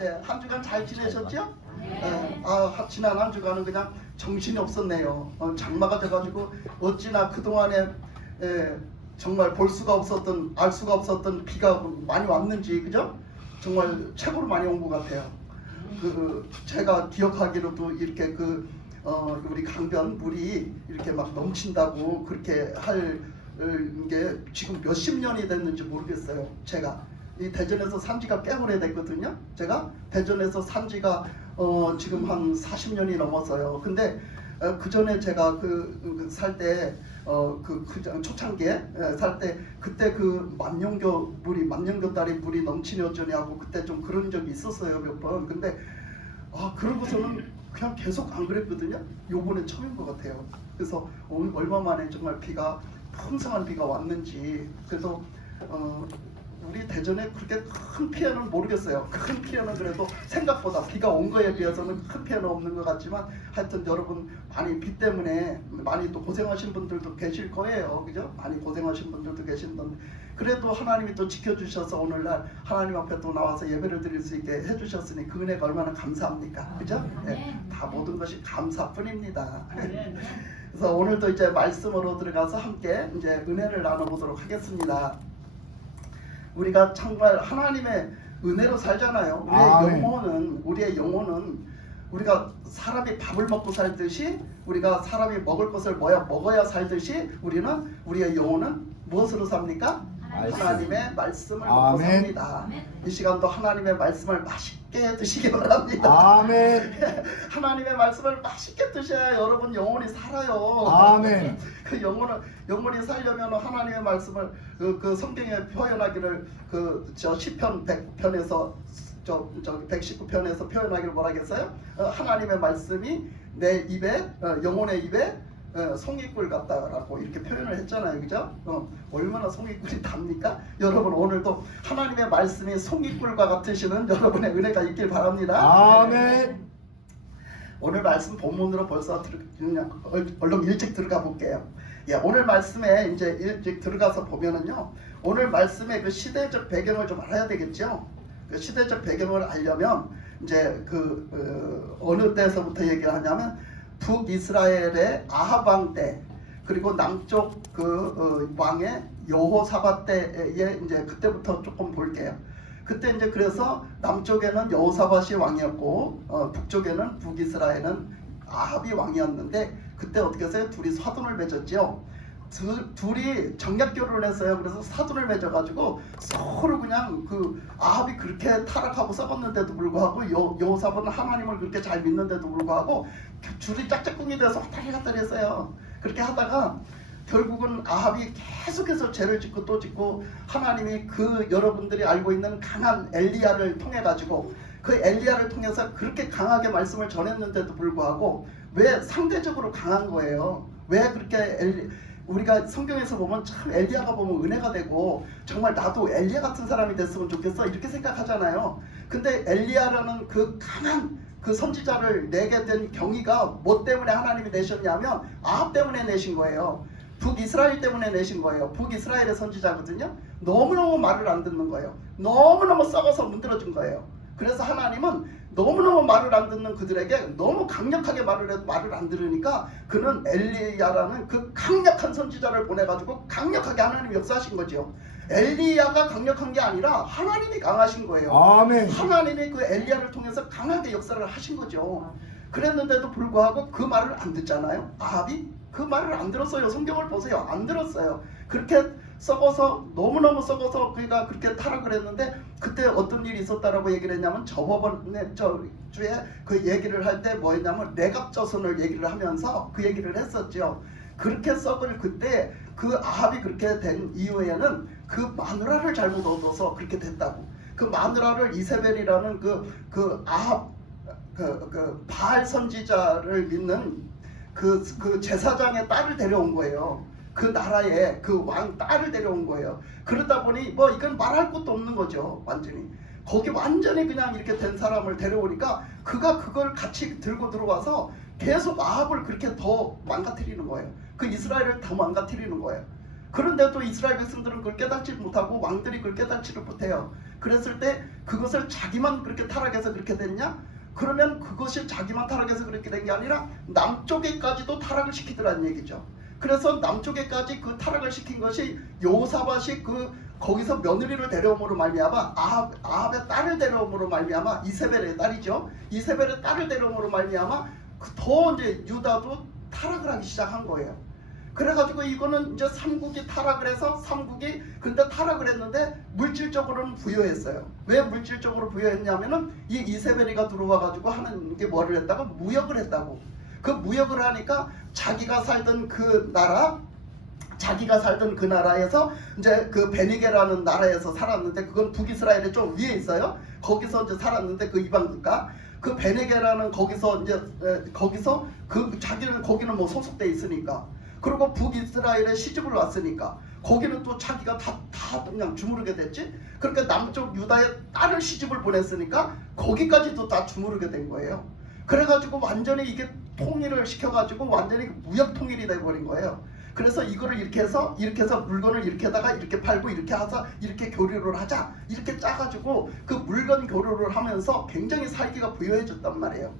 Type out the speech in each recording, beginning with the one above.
예, 한 주간 잘 지내셨죠? 네. 지난 한 주간은 그냥 정신이 없었네요. 장마가 돼가지고 어찌나 그동안에 정말 볼 수가 없었던, 알 수가 없었던 비가 많이 왔는지, 그죠? 정말 최고로 많이 온 것 같아요. 제가 기억하기로도 이렇게 우리 강변 물이 이렇게 막 넘친다고 그렇게 할 게 지금 몇십 년이 됐는지 모르겠어요. 제가 이 대전에서 산 지가 꽤 오래됐거든요. 제가 대전에서 산 지가 지금 한 40년이 넘었어요. 근데 그 전에 제가 살 때 초창기에 살 때 그때 만년교 딸이 물이 넘치니 어쩌니 하고 그때 좀 그런 적이 있었어요, 몇 번. 근데 그러고서는 그냥 계속 안 그랬거든요. 요번에 처음인 것 같아요. 그래서 얼마 만에 정말 풍성한 비가 왔는지. 그래서 우리 대전에 그렇게 큰 피해는 모르겠어요. 큰 피해는 그래도 생각보다 비가 온 거에 비해서는 큰 피해는 없는 것 같지만, 하여튼 여러분 많이 비 때문에 많이 또 고생하신 분들도 계실 거예요. 그죠? 많이 고생하신 분들도 계신데, 그래도 하나님이 또 지켜주셔서 오늘날 하나님 앞에 또 나와서 예배를 드릴 수 있게 해주셨으니 그 은혜가 얼마나 감사합니까? 그죠? 다 모든 것이 감사뿐입니다. 그래서 오늘도 이제 말씀으로 들어가서 함께 이제 은혜를 나눠보도록 하겠습니다. 우리가 정말 하나님의 은혜로 살잖아요. 우리의 영혼은 우리가 사람이 밥을 먹고 살듯이, 우리가 사람이 먹을 것을 먹어야 살듯이, 우리의 영혼은 무엇으로 삽니까? 하나님의 말씀을 먹고 삽니다. 이 시간도 하나님의 말씀을 맛있게 드시기 바랍니다. 아멘. 하나님의 말씀을 맛있게 드셔야 여러분 영혼이 살아요. 아멘. 그 영혼이 살려면 하나님의 말씀을 그 성경에 표현하기를 시편 100편에서 119편에서 표현하기를 뭐라겠어요? 하나님의 말씀이 내 입에 영혼의 입에 송이꿀 같다라고 이렇게 표현을 했잖아요. 그죠? 얼마나 송이꿀이 답니까? 여러분 오늘도 하나님의 말씀이 송이꿀과 같으시는 여러분의 은혜가 있길 바랍니다. 아멘. 오늘 말씀 본문으로 벌써 얼른 일찍 들어가 볼게요. 오늘 말씀에 이제 일찍 들어가서 보면은요, 오늘 말씀의 그 시대적 배경을 좀 알아야 되겠죠. 그 시대적 배경을 알려면 이제 어느 때서부터 얘기를 하냐면 북이스라엘의 아합 왕 때, 그리고 남쪽 왕의 여호사밧 때에 이제 그때부터 조금 볼게요. 그때 이제 그래서 남쪽에는 여호사밧이 왕이었고 북쪽에는 북이스라엘은 아합이 왕이었는데, 그때 어떻게 했어요? 둘이 사돈을 맺었죠. 둘이 정략 결혼을 했어요. 그래서 사돈을 맺어가지고 서로 그냥 아합이 그렇게 타락하고 썩었는데도 불구하고 여호사밧은 하나님을 그렇게 잘 믿는데도 불구하고 둘이 짝짝꿍이 돼서 왔다리 갔다리 했어요. 그렇게 하다가 결국은 아합이 계속해서 죄를 짓고 또 짓고, 하나님이 여러분들이 알고 있는 강한 엘리야를 통해 가지고 그 엘리야를 통해서 그렇게 강하게 말씀을 전했는데도 불구하고 왜 상대적으로 강한 거예요? 왜 그렇게 우리가 성경에서 보면 참 엘리야가 보면 은혜가 되고 정말 나도 엘리야 같은 사람이 됐으면 좋겠어 이렇게 생각하잖아요. 근데 엘리야라는 그 강한 선지자를 내게 된 경위가 뭐 때문에 하나님이 내셨냐면 아합 때문에 내신 거예요. 북이스라엘 때문에 내신 거예요. 북이스라엘의 선지자거든요. 너무너무 말을 안 듣는 거예요. 너무너무 썩어서 문드러진 거예요. 그래서 하나님은 너무너무 말을 안 듣는 그들에게 너무 강력하게 말을 해도 말을 안 들으니까 그는 엘리야라는 그 강력한 선지자를 보내가지고 강력하게 하나님이 역사하신 거죠. 엘리야가 강력한 게 아니라 하나님이 강하신 거예요. 아멘. 하나님이 그 엘리야를 통해서 강하게 역사를 하신 거죠. 그랬는데도 불구하고 그 말을 안 듣잖아요. 아합이 그 말을 안 들었어요. 성경을 보세요. 안 들었어요. 그렇게 썩어서 너무너무 썩어서 그가 그렇게 타락을 했는데, 그때 어떤 일이 있었다라고 얘기를 했냐면 저번에 주에 그 얘기를 할 때 뭐였냐면 레갑저선을 얘기를 하면서 그 얘기를 했었죠. 그렇게 썩을 그때 아합이 그렇게 된 이후에는 그 마누라를 잘못 얻어서 그렇게 됐다고. 그 마누라를 이세벨이라는 아합 바알 선지자를 믿는 그 제사장의 딸을 데려온 거예요. 그 나라에 그 왕 딸을 데려온 거예요. 그러다 보니 이건 말할 것도 없는 거죠. 완전히 거기 완전히 그냥 이렇게 된 사람을 데려오니까 그가 그걸 같이 들고 들어와서 계속 아합을 그렇게 더 망가뜨리는 거예요. 그 이스라엘을 더 망가뜨리는 거예요. 그런데도 이스라엘 백성들은 그걸 깨닫지 못하고 왕들이 그걸 깨닫지를 못해요. 그랬을 때 그것을 자기만 그렇게 타락해서 그렇게 됐냐? 그러면 그것이 자기만 타락해서 그렇게 된 게 아니라 남쪽에까지도 타락을 시키더라는 얘기죠. 그래서 남쪽에까지 그 타락을 시킨 것이 여호사밧이 거기서 며느리를 데려옴으로 말미암아 아합의 딸을 데려옴으로 말미암아 이세벨의 딸이죠. 이세벨의 딸을 데려옴으로 말미암아 더 이제 유다도 타락을 하기 시작한 거예요. 그래가지고 이거는 이제 삼국이 타락을 해서 삼국이 근데 타락을 했는데 물질적으로는 부여했어요. 왜 물질적으로 부여했냐면은 이 이세벨이가 들어와가지고 하는 게 뭐를 했다고? 무역을 했다고. 그 무역을 하니까 자기가 살던 그 나라에서 이제 그 베니게라는 나라에서 살았는데 그건 북이스라엘의 좀 위에 있어요. 거기서 이제 살았는데 그 이방 국가 그 베네게라는 거기서 그 자기는 거기는 뭐 소속돼 있으니까 그리고 북이스라엘에 시집을 왔으니까 거기는 또 자기가 다 그냥 주무르게 됐지. 그러니까 남쪽 유다에 딸을 시집을 보냈으니까 거기까지도 다 주무르게 된 거예요. 그래가지고 완전히 이게 통일을 시켜가지고 완전히 무역 통일이 돼버린 거예요. 그래서 이거를 이렇게 해서 물건을 이렇게다가 이렇게 팔고 이렇게 하자, 이렇게 교류를 하자, 이렇게 짜가지고 그 물건 교류를 하면서 굉장히 살기가 부여해졌단 말이에요.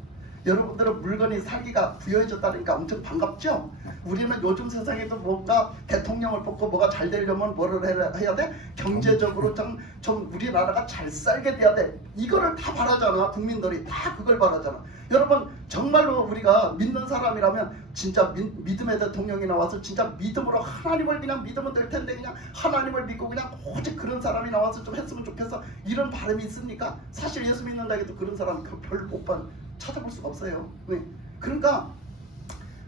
여러분들은 물건이 살기가 부여해졌다니까 엄청 반갑죠? 우리는 요즘 세상에도 뭔가 대통령을 뽑고 뭐가 잘 되려면 뭐를 해야 돼? 경제적으로 좀 우리나라가 잘 살게 돼야 돼. 이거를 다 바라잖아. 국민들이 다 그걸 바라잖아. 여러분 정말로 우리가 믿는 사람이라면 진짜 믿음의 대통령이 나와서 진짜 믿음으로 하나님을 그냥 믿으면 될 텐데 그냥 하나님을 믿고 그냥 오직 그런 사람이 나와서 좀 했으면 좋겠어. 이런 바람이 있습니까? 사실 예수 믿는다 해도 그런 사람 별로 못 찾아볼 수가 없어요. 왜? 그러니까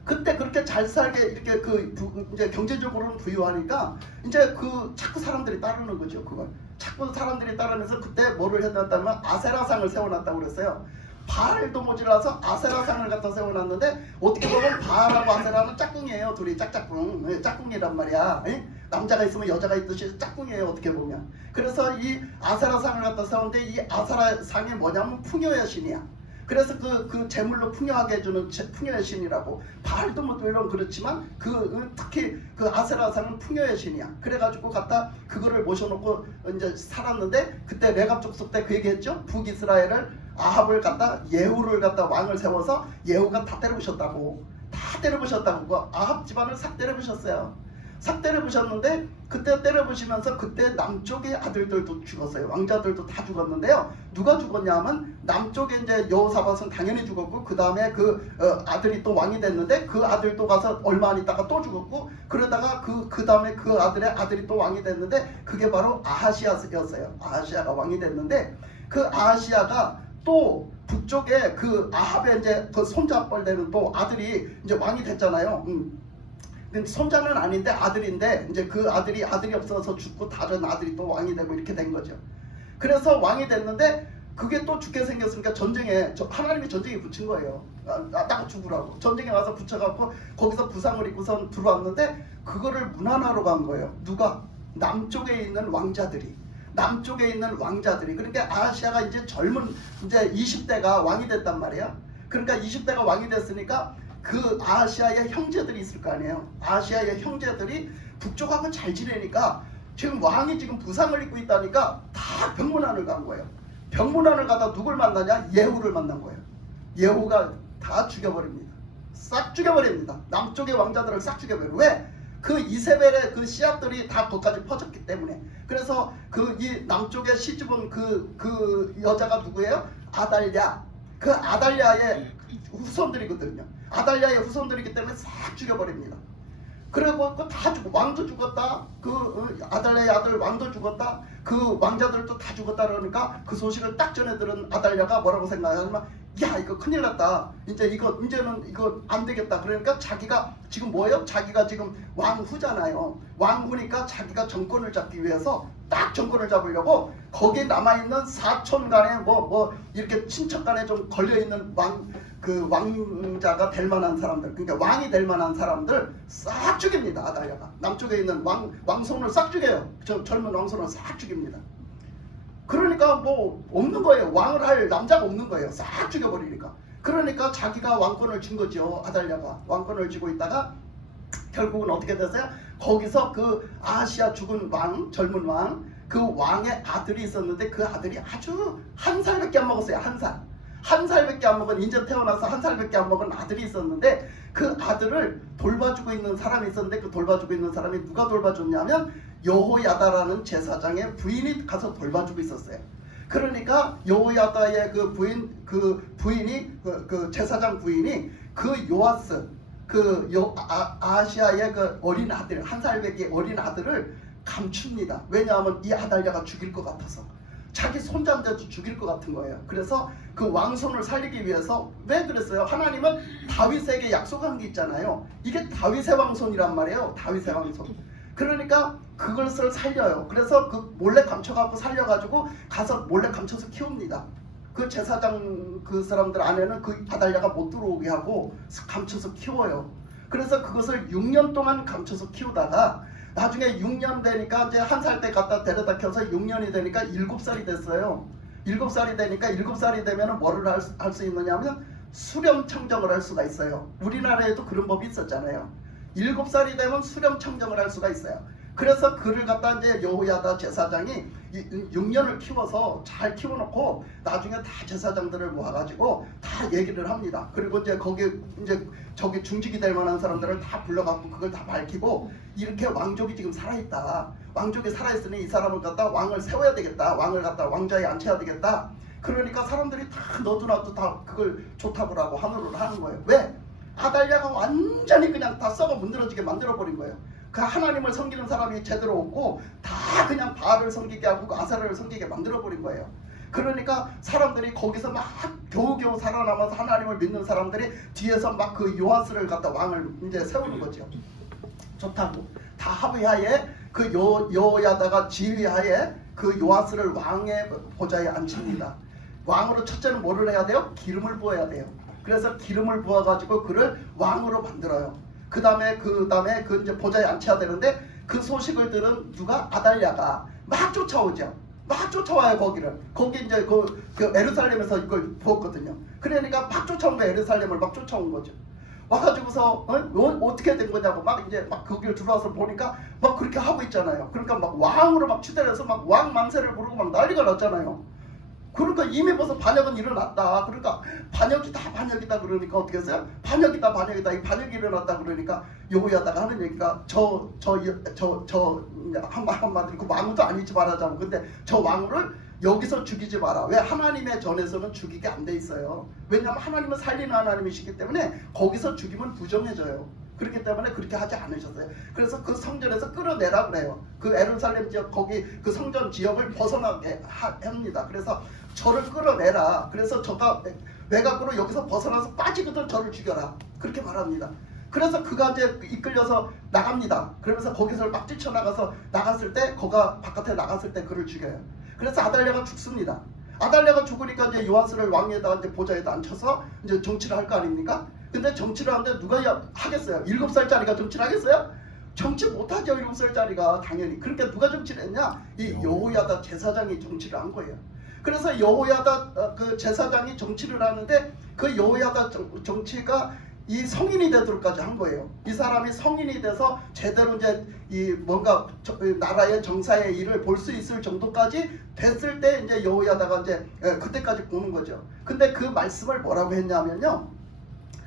그때 그렇게 잘 살게 이렇게 이제 경제적으로는 부유하니까 이제 자꾸 사람들이 따르는 거죠. 그걸 자꾸 사람들이 따르면서 그때 뭐를 해놨다면 아세라상을 세워놨다고 그랬어요. 바알도 모질라서 아세라상을 갖다 세워놨는데 어떻게 보면 바알하고 아세라는 짝꿍이에요. 둘이 짝짝꿍, 짝꿍이란 말이야. 남자가 있으면 여자가 있듯이 짝꿍이에요. 어떻게 보면. 그래서 이 아세라상을 갖다 세웠는데 이 아세라상이 뭐냐면 풍요의 신이야. 그래서 그 재물로 풍요하게 해주는 풍요의 신이라고. 바알도 뭐 물론 그렇지만 특히 그 아세라상은 풍요의 신이야. 그래가지고 갖다 그거를 모셔놓고 이제 살았는데 그때 레갑 족속 때 그 얘기했죠. 북이스라엘을 아합을 갖다 예후를 갖다 왕을 세워서 예후가 다 때려부셨다고. 그 아합 집안을 싹 때려부셨어요. 싹 때려부셨는데 그때 때려부시면서 그때 남쪽의 아들들도 죽었어요. 왕자들도 다 죽었는데요. 누가 죽었냐면 남쪽에 이제 여호사밧은 당연히 죽었고 그 다음에 아들이 또 왕이 됐는데 그 아들도 가서 얼마 안 있다가 또 죽었고 그러다가 그 다음에 그 아들의 아들이 또 왕이 됐는데 그게 바로 아하시아였어요. 아하시아가 왕이 됐는데 그 아하시아가 또 북쪽에 그 아합의 이제 그 손자뻘 되는 또 아들이 이제 왕이 됐잖아요. 손자는 아닌데 아들인데 이제 그 아들이 없어서 죽고 다른 아들이 또 왕이 되고 이렇게 된 거죠. 그래서 왕이 됐는데 그게 또 죽게 생겼으니까 하나님이 전쟁에 붙인 거예요. 나가 죽으라고 전쟁에 와서 붙여갖고 거기서 부상을 입고선 들어왔는데 그거를 문안하러 간 거예요. 누가? 남쪽에 있는 왕자들이. 그러니까 아하시아가 이제 젊은 이제 20대가 왕이 됐단 말이야. 그러니까 20대가 왕이 됐으니까 그 아하시아의 형제들이 있을 거 아니에요. 아하시아의 형제들이 북쪽하고 잘 지내니까 지금 왕이 지금 부상을 입고 있다니까 다 병문안을 간 거예요. 병문안을 가다 누굴 만나냐? 예후를 만난 거예요. 예후가 다 죽여버립니다. 싹 죽여버립니다. 남쪽의 왕자들을 싹 죽여버려요. 왜? 그 이세벨의 그 씨앗들이 다 거기까지 퍼졌기 때문에. 그래서 이 남쪽에 시집온 그 여자가 누구예요? 아달랴. 그 아달랴의 후손들이거든요. 아달랴의 후손들이기 때문에 싹 죽여버립니다. 그리고 다 죽고 왕도 죽었다. 아달랴의 아들 왕도 죽었다. 그 왕자들도 다 죽었다. 그러니까 그 소식을 딱 전해 들은 아달랴가 뭐라고 생각하냐면 야 이거 큰일 났다. 이제는 이거 안 되겠다. 그러니까 자기가 지금 뭐예요? 자기가 지금 왕후잖아요. 왕후니까 자기가 정권을 잡기 위해서 딱 정권을 잡으려고 거기에 남아있는 사촌간에 뭐 이렇게 친척간에 좀 걸려있는 왕자가 될 만한 사람들, 그러니까 왕이 될 만한 사람들 싹 죽입니다. 아달랴가 남쪽에 있는 왕손을 싹 죽여요. 젊은 왕손을 싹 죽입니다. 그러니까 뭐 없는 거예요. 왕을 할 남자가 없는 거예요. 싹 죽여버리니까. 그러니까 자기가 왕권을 쥔 거죠. 아달랴가 왕권을 쥐고 있다가 결국은 어떻게 됐어요? 거기서 그 아하시아 죽은 왕, 젊은 왕, 그 왕의 아들이 있었는데 그 아들이 아주 한 살밖에 안 먹었어요. 한 살밖에 안 먹은, 인제 태어나서 한 살밖에 안 먹은 아들이 있었는데 그 아들을 돌봐주고 있는 사람이 있었는데 그 돌봐주고 있는 사람이 누가 돌봐줬냐면 여호야다라는 제사장의 부인이 가서 돌봐주고 있었어요. 그러니까 여호야다의 그 부인이 그 제사장 부인이 그 요아스 아시아의 그 어린 아들, 한 살밖에 어린 아들을 감춥니다. 왜냐하면 이 아달랴가 죽일 것 같아서, 자기 손자인데도 죽일 것 같은 거예요. 그래서 그 왕손을 살리기 위해서, 왜 그랬어요? 하나님은 다윗에게 약속한 게 있잖아요. 이게 다윗의 왕손이란 말이에요. 다윗의 왕손. 그러니까 그것을 살려요. 그래서 그 몰래 감춰갖고 살려가지고 가서 몰래 감춰서 키웁니다. 그 제사장 그 사람들 안에는 그 아달랴가 못 들어오게 하고 감춰서 키워요. 그래서 그것을 6년 동안 감춰서 키우다가 나중에 6년 되니까 이제 한 살 때 갖다 데려다 켜서 6년이 되니까 7살이 됐어요. 7살이 되니까 7살이 되면 뭐를 할 수 있느냐면 수렴 청정을 할 수가 있어요. 우리나라에도 그런 법이 있었잖아요. 7살이 되면 수렴 청정을 할 수가 있어요. 그래서 그를 갖다 이제 여호야다 제사장이 6년을 키워서 잘 키워놓고 나중에 다 제사장들을 모아가지고 다 얘기를 합니다. 그리고 이제 거기 이제 저기 중직이 될 만한 사람들을 다 불러갖고 그걸 다 밝히고, 이렇게 왕족이 지금 살아있다. 왕족이 살아있으니 이 사람을 갖다 왕을 세워야 되겠다. 왕을 갖다 왕좌에 앉혀야 되겠다. 그러니까 사람들이 다 너도 나도 다 그걸 좋다고 하고 하늘을 하는 거예요. 왜? 아달랴가 완전히 그냥 다 썩어 문드러지게 만들어버린 거예요. 그 하나님을 섬기는 사람이 제대로 없고 다 그냥 바알을 섬기게 하고 아사를 섬기게 만들어버린 거예요. 그러니까 사람들이 거기서 막 겨우겨우 살아남아서 하나님을 믿는 사람들이 뒤에서 막 그 요아스를 갖다 왕을 이제 세우는 거죠. 좋다고 다 합의하에 그 여호야다가 지휘하에 그 요아스를 왕의 보좌에 앉힙니다. 왕으로 첫째는 뭐를 해야 돼요? 기름을 부어야 돼요. 그래서 기름을 부어가지고 그를 왕으로 만들어요. 그 다음에 그 이제 보좌에 앉혀야 되는데 그 소식을 들은 누가? 아달랴가 막 쫓아오죠. 막 쫓아와요. 거기 이제 그 에루살렘에서 이걸 부었거든요. 그러니까 막 쫓아온 거예요. 에루살렘을 막 쫓아온 거죠. 와가지고서 어떻게 된 거냐고 막 이제 막 거기를 들어와서 보니까 막 그렇게 하고 있잖아요. 그러니까 막 왕으로 막 추대해서 막 왕 만세를 부르고 막 난리가 났잖아요. 그러니까 이미 벌써 반역은 일어났다. 그러니까 반역이다 그러니까 어떻게 했어요? 반역이다. 이 반역이 일어났다 그러니까 여호야다가 하는 얘기가 한마디로 그 왕도 아니지 말하자고. 근데 저 왕을 여기서 죽이지 마라. 왜? 하나님의 전에서는 죽이게 안 돼 있어요. 왜냐하면 하나님은 살리는 하나님이시기 때문에 거기서 죽이면 부정해져요. 그렇기 때문에 그렇게 하지 않으셨어요. 그래서 그 성전에서 끌어내라 그래요. 그 에루살렘 지역 거기 그 성전 지역을 벗어나게 합니다. 그래서 저를 끌어내라. 그래서 저가 외곽으로 여기서 벗어나서 빠지거든 저를 죽여라. 그렇게 말합니다. 그래서 그가 이제 이끌려서 나갑니다. 그러면서 거기서 막 뛰쳐나가서 나갔을 때 거가 바깥에 나갔을 때 그를 죽여요. 그래서 아달랴가 죽습니다. 아달랴가 죽으니까 이제 요아스를 왕위에다가 이제 보좌에다 앉혀서 이제 정치를 할 거 아닙니까? 근데 정치를 하는데 누가 하겠어요? 7살짜리가 정치를 하겠어요? 정치 못하죠. 7살짜리가 당연히. 그러니까 누가 정치를 했냐? 이 여호야다 제사장이 정치를 한 거예요. 그래서 여호야다 그 제사장이 정치를 하는데 그 여호야다 정치가 이 성인이 되도록까지 한 거예요. 이 사람이 성인이 돼서 제대로 이제 이 뭔가 나라의 정사의 일을 볼 수 있을 정도까지 됐을 때 이제 여호야다가 이제 그때까지 보는 거죠. 근데 그 말씀을 뭐라고 했냐면요.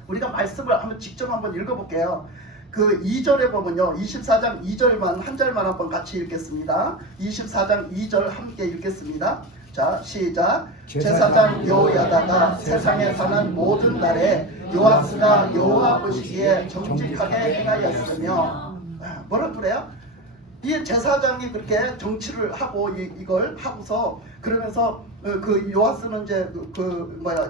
우리가 말씀을 직접 한번 읽어볼게요. 그 2절에 보면요. 24장 2절만 한 절만 한번 같이 읽겠습니다. 24장 2절 함께 읽겠습니다. 자, 시작. 제사장 여호야다가 세상에 사는 모든 날에 요아스가 여호와 보시기에 정직하게 행하였으며, 뭐라 그래요? 이 제사장이 그렇게 정치를 하고 이걸 하고서 그러면서 그 요아스는 이제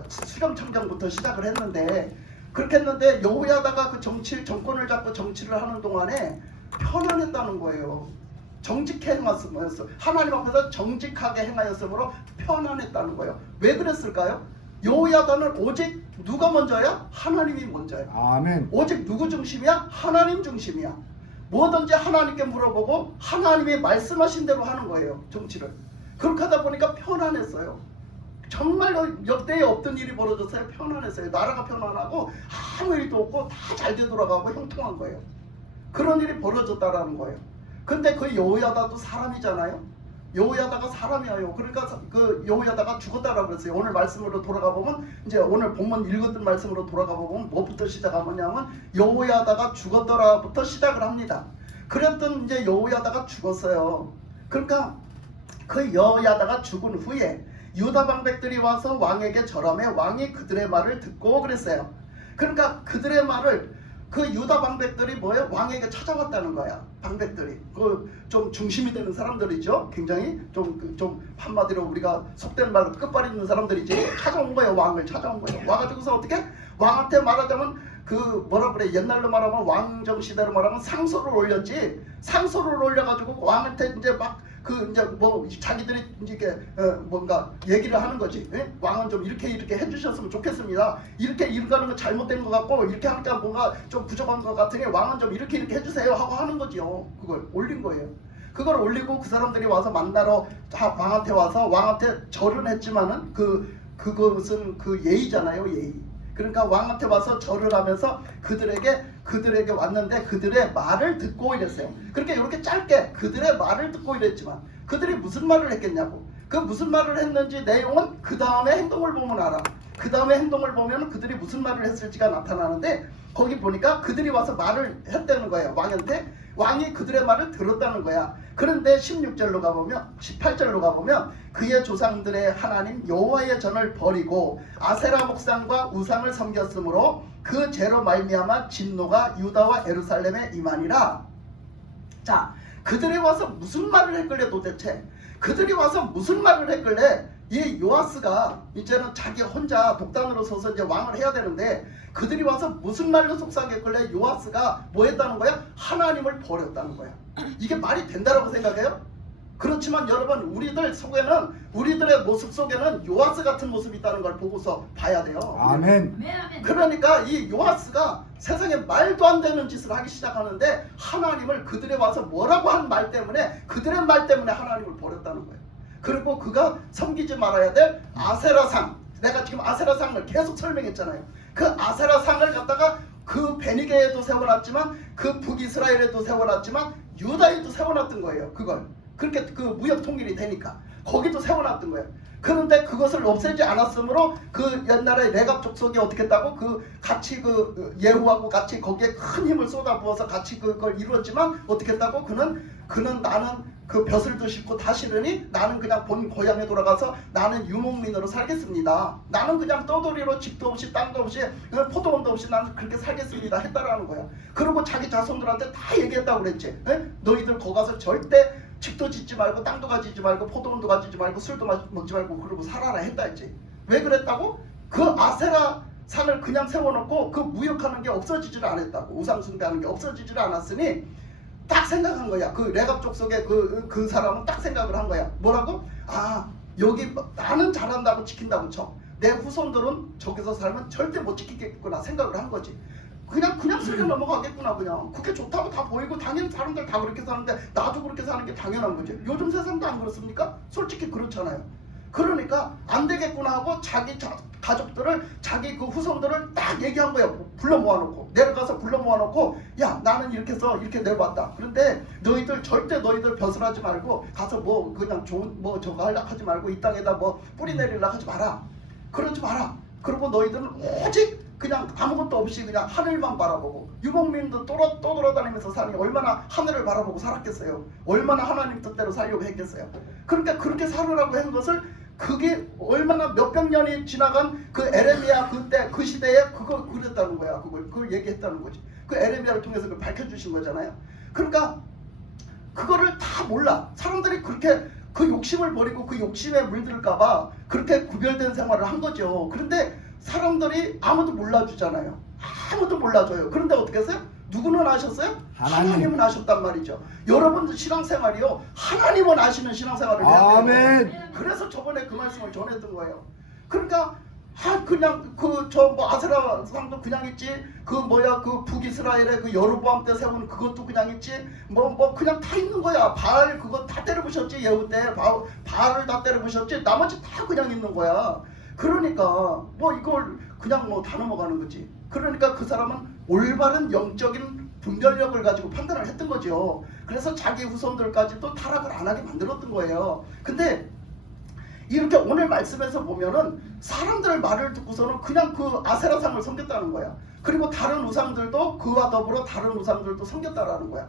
수렴 청정부터 시작을 했는데, 그렇게 했는데 여호야다가 그 정권을 잡고 정치를 하는 동안에 편안했다는 거예요. 정직해 행하였으므로, 하나님 앞에서 정직하게 행하였으므로 편안했다는 거예요. 왜 그랬을까요? 여호야다는 오직 누가 먼저야? 하나님이 먼저야. 아멘. 오직 누구 중심이야? 하나님 중심이야. 뭐든지 하나님께 물어보고 하나님이 말씀하신 대로 하는 거예요. 정치를. 그렇게 하다 보니까 편안했어요. 정말로 역대에 없던 일이 벌어졌어요. 편안했어요. 나라가 편안하고 아무 일도 없고 다 잘 되돌아가고 형통한 거예요. 그런 일이 벌어졌다라는 거예요. 근데 그 여호야다도 사람이잖아요. 여호야다가 사람이에요. 그러니까 그 여호야다가 죽었다라고 그랬어요. 오늘 말씀으로 돌아가 보면 이제 오늘 본문 읽었던 말씀으로 돌아가 보면 뭐부터 시작하냐면 여호야다가 죽었더라부터 시작을 합니다. 그랬던 이제 여호야다가 죽었어요. 그러니까 그 여호야다가 죽은 후에 유다 방백들이 와서 왕에게 절하며 왕이 그들의 말을 듣고 그랬어요. 그러니까 그들의 말을 그 유다 방백들이 뭐예요? 왕에게 찾아왔다는 거야. 방백들이 그 좀 중심이 되는 사람들이죠. 굉장히 좀 한마디로 우리가 속된 말로 끝발이 있는 사람들이지. 찾아온 거예요. 왕을 찾아온 거예요. 와가지고서 어떻게 왕한테 말하자면 그 뭐라 그래, 옛날로 말하면 왕정 시대로 말하면 상소를 올렸지. 상소를 올려가지고 왕한테 이제 막 그 이제 뭐 자기들이 이제 뭔가 얘기를 하는 거지. 예? 왕은 좀 이렇게 해주셨으면 좋겠습니다. 이렇게 하는 거 잘못된 것 같고 이렇게 하니까 뭔가 좀 부족한 것 같으니 왕은 좀 이렇게 해주세요 하고 하는 거지요. 그걸 올린 거예요. 그걸 올리고 그 사람들이 와서 만나러 왕한테 와서 왕한테 절은 했지만은 그것은 그 예의잖아요. 예의. 그러니까 왕한테 와서 절을 하면서 그들에게 왔는데 그들의 말을 듣고 이랬어요. 그렇게 이렇게 짧게 그들의 말을 듣고 이랬지만 그들이 무슨 말을 했겠냐고. 그 무슨 말을 했는지 내용은 그 다음에 행동을 보면 알아. 그 다음에 행동을 보면 그들이 무슨 말을 했을지가 나타나는데 거기 보니까 그들이 와서 말을 했다는 거예요. 왕한테. 왕이 그들의 말을 들었다는 거야. 그런데 16절로 가보면 18절로 가보면 그의 조상들의 하나님 여호와의 전을 버리고 아세라 목상과 우상을 섬겼으므로 그 죄로 말미암아 진노가 유다와 예루살렘에 임하니라. 자, 그들이 와서 무슨 말을 했길래 도대체 그들이 와서 무슨 말을 했길래 이 요아스가 이제는 자기 혼자 독단으로 서서 이제 왕을 해야 되는데 그들이 와서 무슨 말로 속삭였길래 요아스가 뭐 했다는 거야? 하나님을 버렸다는 거야. 이게 말이 된다라고 생각해요? 그렇지만 여러분 우리들의 모습 속에는 요아스 같은 모습이 있다는 걸 보고서 봐야 돼요. 아멘. 그러니까 이 요아스가 세상에 말도 안 되는 짓을 하기 시작하는데 하나님을 그들에 와서 뭐라고 한 말 때문에 그들의 말 때문에 하나님을 버렸다는 거예요. 그리고 그가 섬기지 말아야 될 아세라상, 내가 지금 아세라상을 계속 설명했잖아요. 그 아세라상을 갖다가 그 베니게에도 세워놨지만 그 북이스라엘에도 세워놨지만 유다에도 세워놨던 거예요. 그걸 그렇게 그 무역 통일이 되니까 거기도 세워놨던 거예요. 그런데 그것을 없애지 않았으므로 그 옛날에 레갑 족속이 어떻게 했다고 그 같이 그 예후하고 같이 거기에 큰 힘을 쏟아부어서 같이 그걸 이루었지만 어떻게 했다고 그는 나는 그 벼슬도 싣고 다 싫으니 나는 그냥 본 고향에 돌아가서 나는 유목민으로 살겠습니다. 나는 그냥 떠돌이로 집도 없이 땅도 없이 포도원도 없이 나는 그렇게 살겠습니다 했다라는 거야. 그리고 자기 자손들한테 다 얘기했다고 그랬지. 에? 너희들 거기 가서 절대 집도 짓지 말고 땅도 가지지 말고 포도원도 가지지 말고 술도 먹지 말고 그러고 살아라 했다 했지. 왜 그랬다고? 그 아세라 산을 그냥 세워놓고 그 무역하는 게 없어지지를 않았다고. 우상숭배하는 게 없어지지를 않았으니 딱 생각한 거야. 그 레갑 족속의 그 사람은 딱 생각을 한 거야. 뭐라고? 아, 여기 나는 잘한다고 지킨다고 쳐. 내 후손들은 저기서 살면 절대 못 지키겠구나 생각을 한 거지. 그냥 슬려 넘어가겠구나. 그냥 그게 좋다고 다 보이고 당연히 사람들 다 그렇게 사는데 나도 그렇게 사는 게 당연한 거지. 요즘 세상도 안 그렇습니까? 솔직히 그렇잖아요. 그러니까 안 되겠구나 하고 자기 가족들을 자기 그 후손들을 딱 얘기한 거야. 불러 모아놓고 내려가서 불러 모아놓고 야 나는 이렇게 해서 이렇게 내려왔다. 그런데 너희들 절대 벼슬하지 말고 가서 뭐 그냥 좋은 뭐 저거 하려고 하지 말고 이 땅에다 뭐 뿌리 내리려고 하지 마라. 그러지 마라. 그리고 너희들은 오직 그냥 아무것도 없이 그냥 하늘만 바라보고 유목민도 떠돌아다니면서 사니 얼마나 하늘을 바라보고 살았겠어요. 얼마나 하나님 뜻대로 살려고 했겠어요. 그러니까 그렇게 살으라고 한 것을 그게 얼마나 몇백 년이 지나간 그 에레미야 그때 그 시대에 그걸 그랬다는 거야. 그걸 얘기했다는 거지. 그 에레미야를 통해서 그걸 밝혀주신 거잖아요. 그러니까 그거를 다 몰라. 사람들이 그렇게 그 욕심을 버리고 그 욕심에 물들까봐 그렇게 구별된 생활을 한 거죠. 그런데 사람들이 아무도 몰라주잖아요. 아무도 몰라줘요. 그런데 어떻게 했어요? 누구는 아셨어요? 하나님은 아셨단 말이죠. 여러분들 신앙생활이요. 하나님은 아시는 신앙생활을 해야 돼요. 아멘. 그래서 저번에 그 말씀을 전했던 거예요. 그러니까 그냥 뭐 아세라 상도 그냥 있지. 그 북이스라엘의 그 여로보암 때 세운 그것도 그냥 있지. 뭐 그냥 다 있는 거야. 바알 그거 다 때려부셨지. 예후 때 바알을 다 때려부셨지. 나머지 다 그냥 있는 거야. 그러니까 뭐 이걸 그냥 뭐 다 넘어가는 거지. 그러니까 그 사람은 올바른 영적인 분별력을 가지고 판단을 했던 거죠. 그래서 자기 후손들까지도 타락을 안 하게 만들었던 거예요. 근데 이렇게 오늘 말씀에서 보면은 사람들 말을 듣고서는 그냥 그 아세라상을 섬겼다는 거야. 그리고 다른 우상들도 그와 더불어 다른 우상들도 섬겼다라는 거야.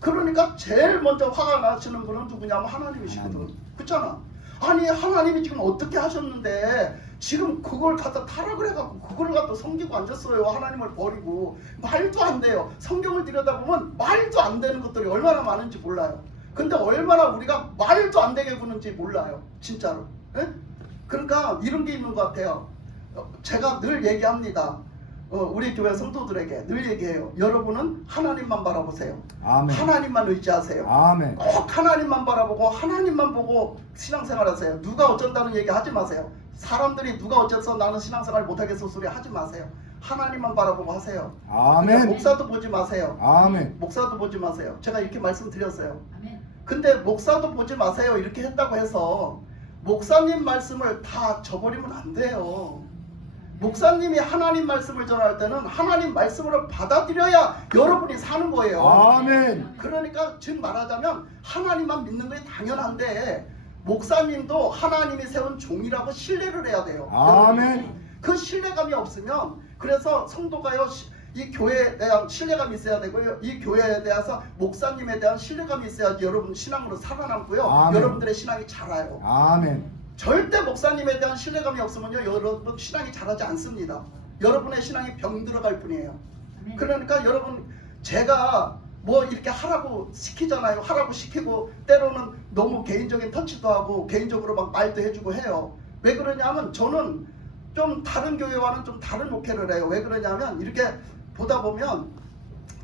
그러니까 제일 먼저 화가 나시는 분은 누구냐면 하나님이시거든. 그렇잖아. 아니 하나님이 지금 어떻게 하셨는데 지금 그걸 갖다 타락을 해갖고 그걸 갖다 섬기고 앉았어요. 하나님을 버리고. 말도 안 돼요. 성경을 들여다보면 말도 안 되는 것들이 얼마나 많은지 몰라요. 근데 얼마나 우리가 말도 안 되게 구는지 몰라요. 진짜로. 예? 그러니까 이런 게 있는 것 같아요. 제가 늘 얘기합니다. 우리 교회 성도들에게 늘 얘기해요. 여러분은 하나님만 바라보세요. 아멘. 하나님만 의지하세요. 아멘. 꼭 하나님만 바라보고 하나님만 보고 신앙생활 하세요. 누가 어쩐다는 얘기 하지 마세요. 사람들이 누가 어째서 나는 신앙생활 못하겠어 소리 하지 마세요. 하나님만 바라보고 하세요. 아멘. 목사도 보지 마세요. 아멘. 목사도 보지 마세요. 제가 이렇게 말씀드렸어요. 아멘. 근데 목사도 보지 마세요 이렇게 했다고 해서 목사님 말씀을 다 저버리면 안 돼요. 목사님이 하나님 말씀을 전할 때는 하나님 말씀으로 받아들여야 여러분이 사는 거예요. 아멘. 그러니까 즉 말하자면 하나님만 믿는 게 당연한데 목사님도 하나님이 세운 종이라고 신뢰를 해야 돼요. 아멘. 그 신뢰감이 없으면 그래서 성도가요 이 교회에 대한 신뢰감이 있어야 되고요. 이 교회에 대해서 목사님에 대한 신뢰감이 있어야지 여러분 신앙으로 살아남고요. 아멘. 여러분들의 신앙이 자라요. 아멘. 절대 목사님에 대한 신뢰감이 없으면요 여러분 신앙이 자라지 않습니다. 여러분의 신앙이 병 들어갈 뿐이에요. 아멘. 그러니까 여러분 제가 뭐 이렇게 하라고 시키잖아요. 하라고 시키고 때로는 너무 개인적인 터치도 하고 개인적으로 막 말도 해주고 해요. 왜 그러냐면 저는 좀 다른 교회와는 좀 다른 목회를 해요. 왜 그러냐면 이렇게 보다 보면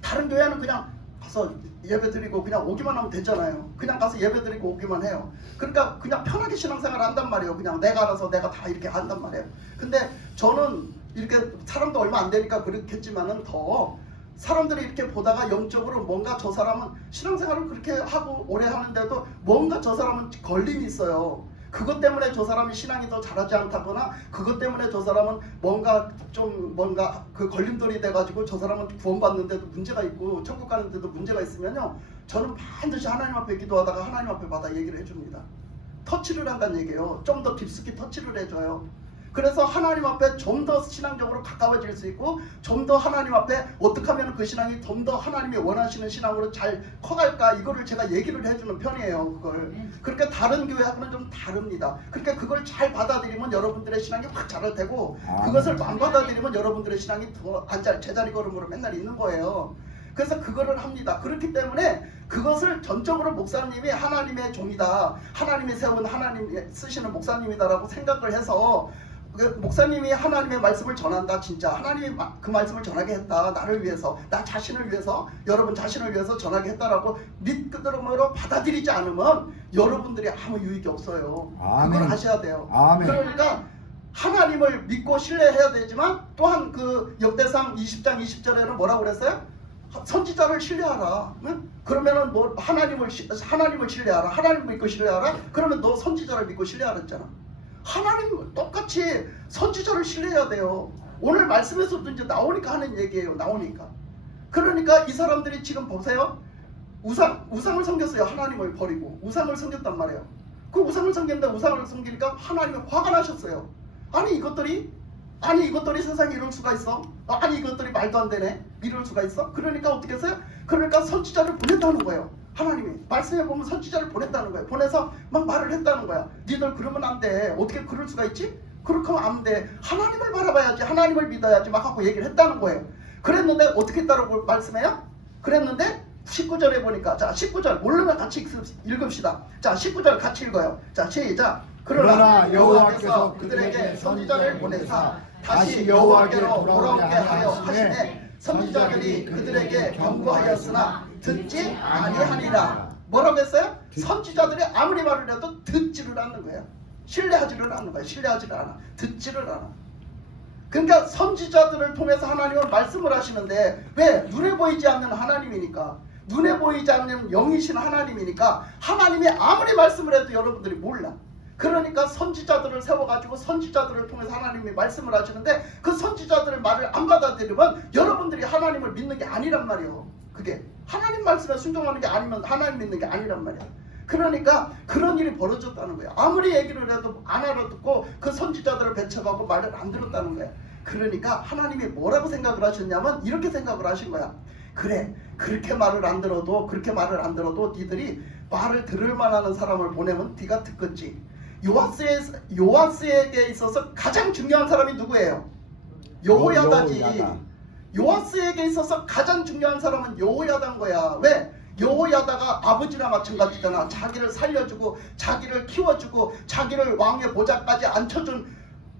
다른 교회는 그냥 가서 예배 드리고 그냥 오기만 하면 되잖아요. 그냥 가서 예배 드리고 오기만 해요. 그러니까 그냥 편하게 신앙생활 한단 말이에요. 그냥 내가 알아서 내가 다 이렇게 한단 말이에요. 근데 저는 이렇게 사람도 얼마 안 되니까 그렇겠지만은 더 사람들이 이렇게 보다가 영적으로 뭔가 저 사람은 신앙생활을 그렇게 하고 오래 하는데도 뭔가 저 사람은 걸림이 있어요. 그것 때문에 저 사람이 신앙이 더 잘하지 않다거나 그것 때문에 저 사람은 뭔가 그 걸림돌이 돼가지고 저 사람은 구원받는데도 문제가 있고 천국 가는데도 문제가 있으면요 저는 반드시 하나님 앞에 기도하다가 하나님 앞에 받아 얘기를 해줍니다. 터치를 한다는 얘기예요. 좀 더 깊숙이 터치를 해줘요. 그래서 하나님 앞에 좀 더 신앙적으로 가까워질 수 있고 좀 더 하나님 앞에 어떻게 하면 그 신앙이 좀 더 하나님이 원하시는 신앙으로 잘 커갈까 이거를 제가 얘기를 해주는 편이에요. 그걸. 그러니까 다른 교회하고는 좀 다릅니다. 그러니까 그걸 잘 받아들이면 여러분들의 신앙이 확 자랄 테고 그것을 안 받아들이면 여러분들의 신앙이 더 제자리 걸음으로 맨날 있는 거예요. 그래서 그거를 합니다. 그렇기 때문에 그것을 전적으로 목사님이 하나님의 종이다. 하나님이 세운 하나님이 쓰시는 목사님이다라고 생각을 해서 목사님이 하나님의 말씀을 전한다. 진짜 하나님이 그 말씀을 전하게 했다. 나를 위해서, 나 자신을 위해서, 여러분 자신을 위해서 전하게 했다라고 믿음으로 받아들이지 않으면 여러분들이 아무 유익이 없어요. 아멘. 그걸 아셔야 돼요. 아멘. 그러니까 하나님을 믿고 신뢰해야 되지만 또한 그 역대상 20장 20절에는 뭐라고 그랬어요? 선지자를 신뢰하라. 응? 그러면은 뭐 하나님을 신뢰하라. 하나님 믿고 신뢰하라. 그러면 너 선지자를 믿고 신뢰하라 했잖아. 하나님 똑같이 선지자를 신뢰해야 돼요. 오늘 말씀에서도 이제 나오니까 하는 얘기예요. 나오니까. 그러니까 이 사람들이 지금 보세요. 우상을 섬겼어요. 하나님을 버리고 우상을 섬겼단 말이에요. 그 우상을 섬겼는데 우상을 섬기니까 하나님이 화가 나셨어요. 아니 이것들이 세상에 이럴 수가 있어? 아니 이것들이 말도 안 되네? 이럴 수가 있어? 그러니까 어떻게 했어요? 그러니까 선지자를 보냈다는 거예요. 하나님이 말씀에 보면 선지자를 보냈다는 거예요. 보내서 막 말을 했다는 거야. 니들 그러면 안 돼. 어떻게 그럴 수가 있지? 그렇게 하면 안 돼. 하나님을 바라봐야지. 하나님을 믿어야지. 막 하고 얘기를 했다는 거예요. 그랬는데 어떻게 했다고 말씀해요? 그랬는데 19절에 보니까 자 19절 모르면 같이 읽읍시다. 자 19절 같이 읽어요. 자 시작. 그러나 여호와께서 그들에게 선지자를 보내사 다시 여호와께로 돌아오게 하여 하시되 선지자들이 그들에게 경고하였으나 듣지 아니하니라. 뭐라고 했어요? 선지자들이 아무리 말을 해도 듣지를 않는 거예요. 신뢰하지를 않는 거예요. 신뢰하지를 않아. 듣지를 않아. 그러니까 선지자들을 통해서 하나님은 말씀을 하시는데 왜? 눈에 보이지 않는 하나님이니까. 눈에 보이지 않는 영이신 하나님이니까 하나님이 아무리 말씀을 해도 여러분들이 몰라. 그러니까 선지자들을 세워가지고 선지자들을 통해서 하나님이 말씀을 하시는데 그 선지자들의 말을 안 받아들이면 여러분들이 하나님을 믿는 게 아니란 말이에요. 그게 하나님 말씀에 순종하는 게 아니면 하나님 믿는 게 아니란 말이에요. 그러니까 그런 일이 벌어졌다는 거예요. 아무리 얘기를 해도 안 알아듣고 그 선지자들을 배척하고 말을 안 들었다는 거예요. 그러니까 하나님이 뭐라고 생각을 하셨냐면 이렇게 생각을 하신 거야. 그래, 그렇게 말을 안 들어도 니들이 말을 들을 만한 사람을 보내면 네가 듣겠지. 요아스에게 있어서 가장 중요한 사람이 누구예요? 여호야다지. 여호야다. 요아스에게 있어서 가장 중요한 사람은 여호야다인 거야. 왜? 여호야다가 아버지랑 마찬가지잖아. 자기를 살려주고 자기를 키워주고 자기를 왕의 보좌까지 앉혀준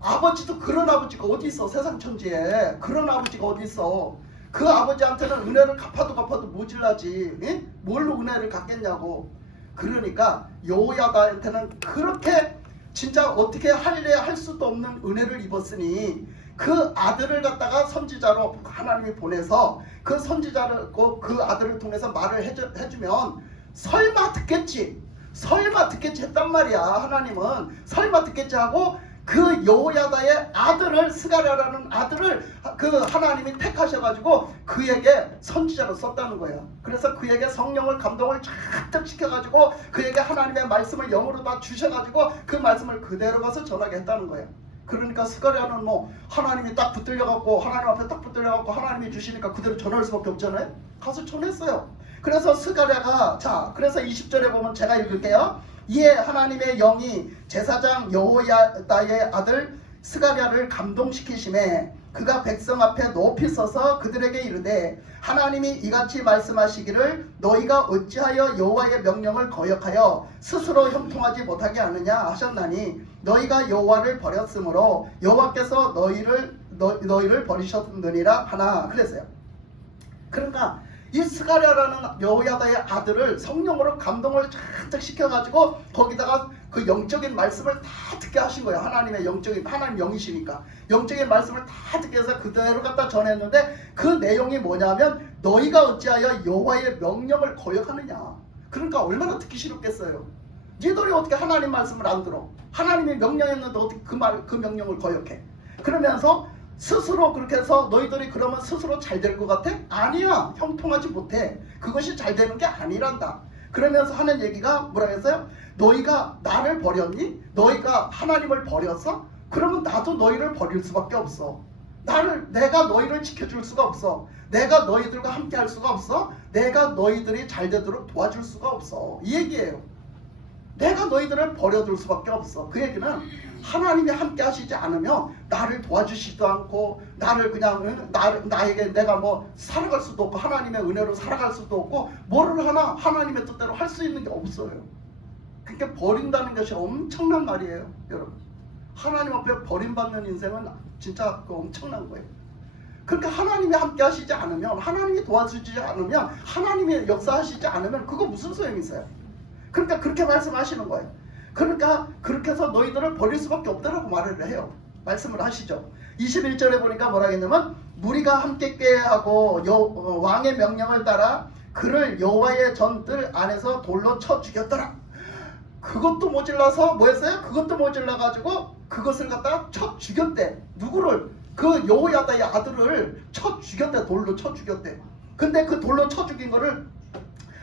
아버지도 그런 아버지가 어디 있어? 세상 천지에 그런 아버지가 어디 있어? 그 아버지한테는 은혜를 갚아도 모질라지. 예? 뭘로 은혜를 갚겠냐고. 그러니까 여호야다한테는 그렇게 진짜 어떻게 할 수도 없는 은혜를 입었으니 그 아들을 갖다가 선지자로 하나님이 보내서 그 선지자를 그 아들을 통해서 말을 해주면 설마 듣겠지 했단 말이야. 하나님은 설마 듣겠지 하고 그 여호야다의 아들을 스가랴라는 아들을 그 하나님이 택하셔가지고 그에게 선지자로 썼다는 거예요. 그래서 그에게 성령을 감동을 쫙 시켜가지고 그에게 하나님의 말씀을 영으로 다 주셔가지고 그 말씀을 그대로 가서 전하게 했다는 거예요. 그러니까 스가랴는 뭐 하나님이 딱 붙들려갖고 하나님 앞에 딱 붙들려갖고 하나님이 주시니까 그대로 전할 수밖에 없잖아요. 가서 전했어요. 그래서 스가랴가 그래서 20절에 보면 제가 읽을게요. 이에 하나님의 영이 제사장 여호야다의 아들 스가랴를 감동시키심에 그가 백성 앞에 높이 서서 그들에게 이르되 하나님이 이같이 말씀하시기를 너희가 어찌하여 여호와의 명령을 거역하여 스스로 형통하지 못하게 하느냐 하셨나니 너희가 여호와를 버렸으므로 여호와께서 너희를 버리셨느니라 하나 그랬어요. 그러니까 이 스가랴라는 여호야다의 아들을 성령으로 감동을 잔뜩 시켜가지고 거기다가 그 영적인 말씀을 다 듣게 하신 거예요. 하나님 영이시니까 영적인 말씀을 다 듣게 해서 그대로 갖다 전했는데 그 내용이 뭐냐면 너희가 어찌하여 여호와의 명령을 거역하느냐. 그러니까 얼마나 듣기 싫었겠어요. 니들이 어떻게 하나님 말씀을 안 들어? 하나님이 명령했는데 어떻게 그 명령을 거역해? 그러면서 스스로 그렇게 해서 너희들이 그러면 스스로 잘 될 것 같아? 아니야. 형통하지 못해. 그것이 잘 되는 게 아니란다. 그러면서 하는 얘기가 뭐라 했어요? 너희가 나를 버렸니? 너희가 하나님을 버렸어? 그러면 나도 너희를 버릴 수밖에 없어. 내가 너희를 지켜줄 수가 없어. 내가 너희들과 함께 할 수가 없어. 내가 너희들이 잘 되도록 도와줄 수가 없어. 이 얘기예요. 내가 너희들을 버려둘 수밖에 없어. 그 얘기는 하나님이 함께 하시지 않으면 나를 도와주시지도 않고 나를 그냥 나에게 내가 뭐 살아갈 수도 없고 하나님의 은혜로 살아갈 수도 없고 뭐를 하나 하나님의 뜻대로 할 수 있는 게 없어요. 그러니까 버린다는 것이 엄청난 말이에요. 여러분 하나님 앞에 버림받는 인생은 진짜 엄청난 거예요. 그러니까 하나님이 함께 하시지 않으면 하나님이 도와주지 않으면 하나님이 역사하시지 않으면 그거 무슨 소용이 있어요. 그러니까 그렇게 말씀하시는 거예요. 그러니까 그렇게 해서 너희들을 버릴 수밖에 없다라고 말을 해요. 말씀을 하시죠. 21절에 보니까 뭐라 했냐면 무리가 함께 꾀하고 왕의 명령을 따라 그를 여호와의 전뜰 안에서 돌로 쳐 죽였더라. 그것도 모질라서 뭐 했어요? 그것도 모질라가지고 그것을 갖다가 쳐 죽였대. 누구를? 그 여호야다의 아들을 쳐 죽였대. 돌로 쳐 죽였대. 근데 그 돌로 쳐 죽인 거를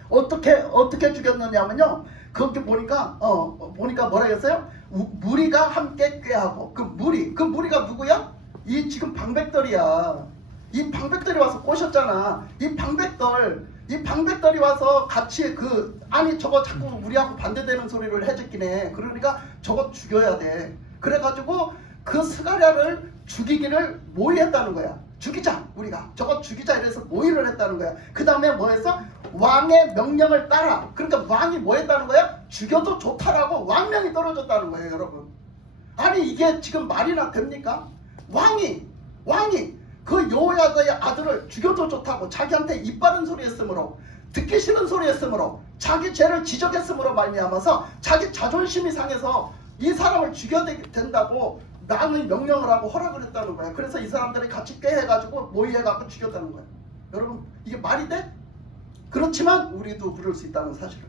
어떻게 죽였느냐면요. 거기 보니까 뭐라 했어요? 무리가 함께 꾀하고 그 무리가 누구야? 이 지금 방백들이야. 이 방백들이 와서 꼬셨잖아. 이 방백들이 와서 같이 저거 자꾸 우리하고 반대되는 소리를 해줬긴 해. 그러니까 저거 죽여야 돼. 그래가지고 그 스가랴를 죽이기를 모의했다는 거야. 죽이자 우리가 저거 죽이자 이래서 모의를 했다는 거야. 그 다음에 뭐 했어? 왕의 명령을 따라. 그러니까 왕이 뭐 했다는 거야? 죽여도 좋다라고 왕명이 떨어졌다는 거예요. 여러분 아니 이게 지금 말이나 됩니까? 왕이 그 여호야다의 아들을 죽여도 좋다고 자기한테 입 바른 소리 했으므로 듣기 싫은 소리 했으므로 자기 죄를 지적했으므로 말미암아서 자기 자존심이 상해서 이 사람을 죽여야 된다고 나는 명령을 하고 허락을 했다는 거야. 그래서 이 사람들이 같이 꾀해가지고 모의해갖고 죽였다는 거야. 여러분 이게 말이 돼? 그렇지만 우리도 그럴 수 있다는 사실을.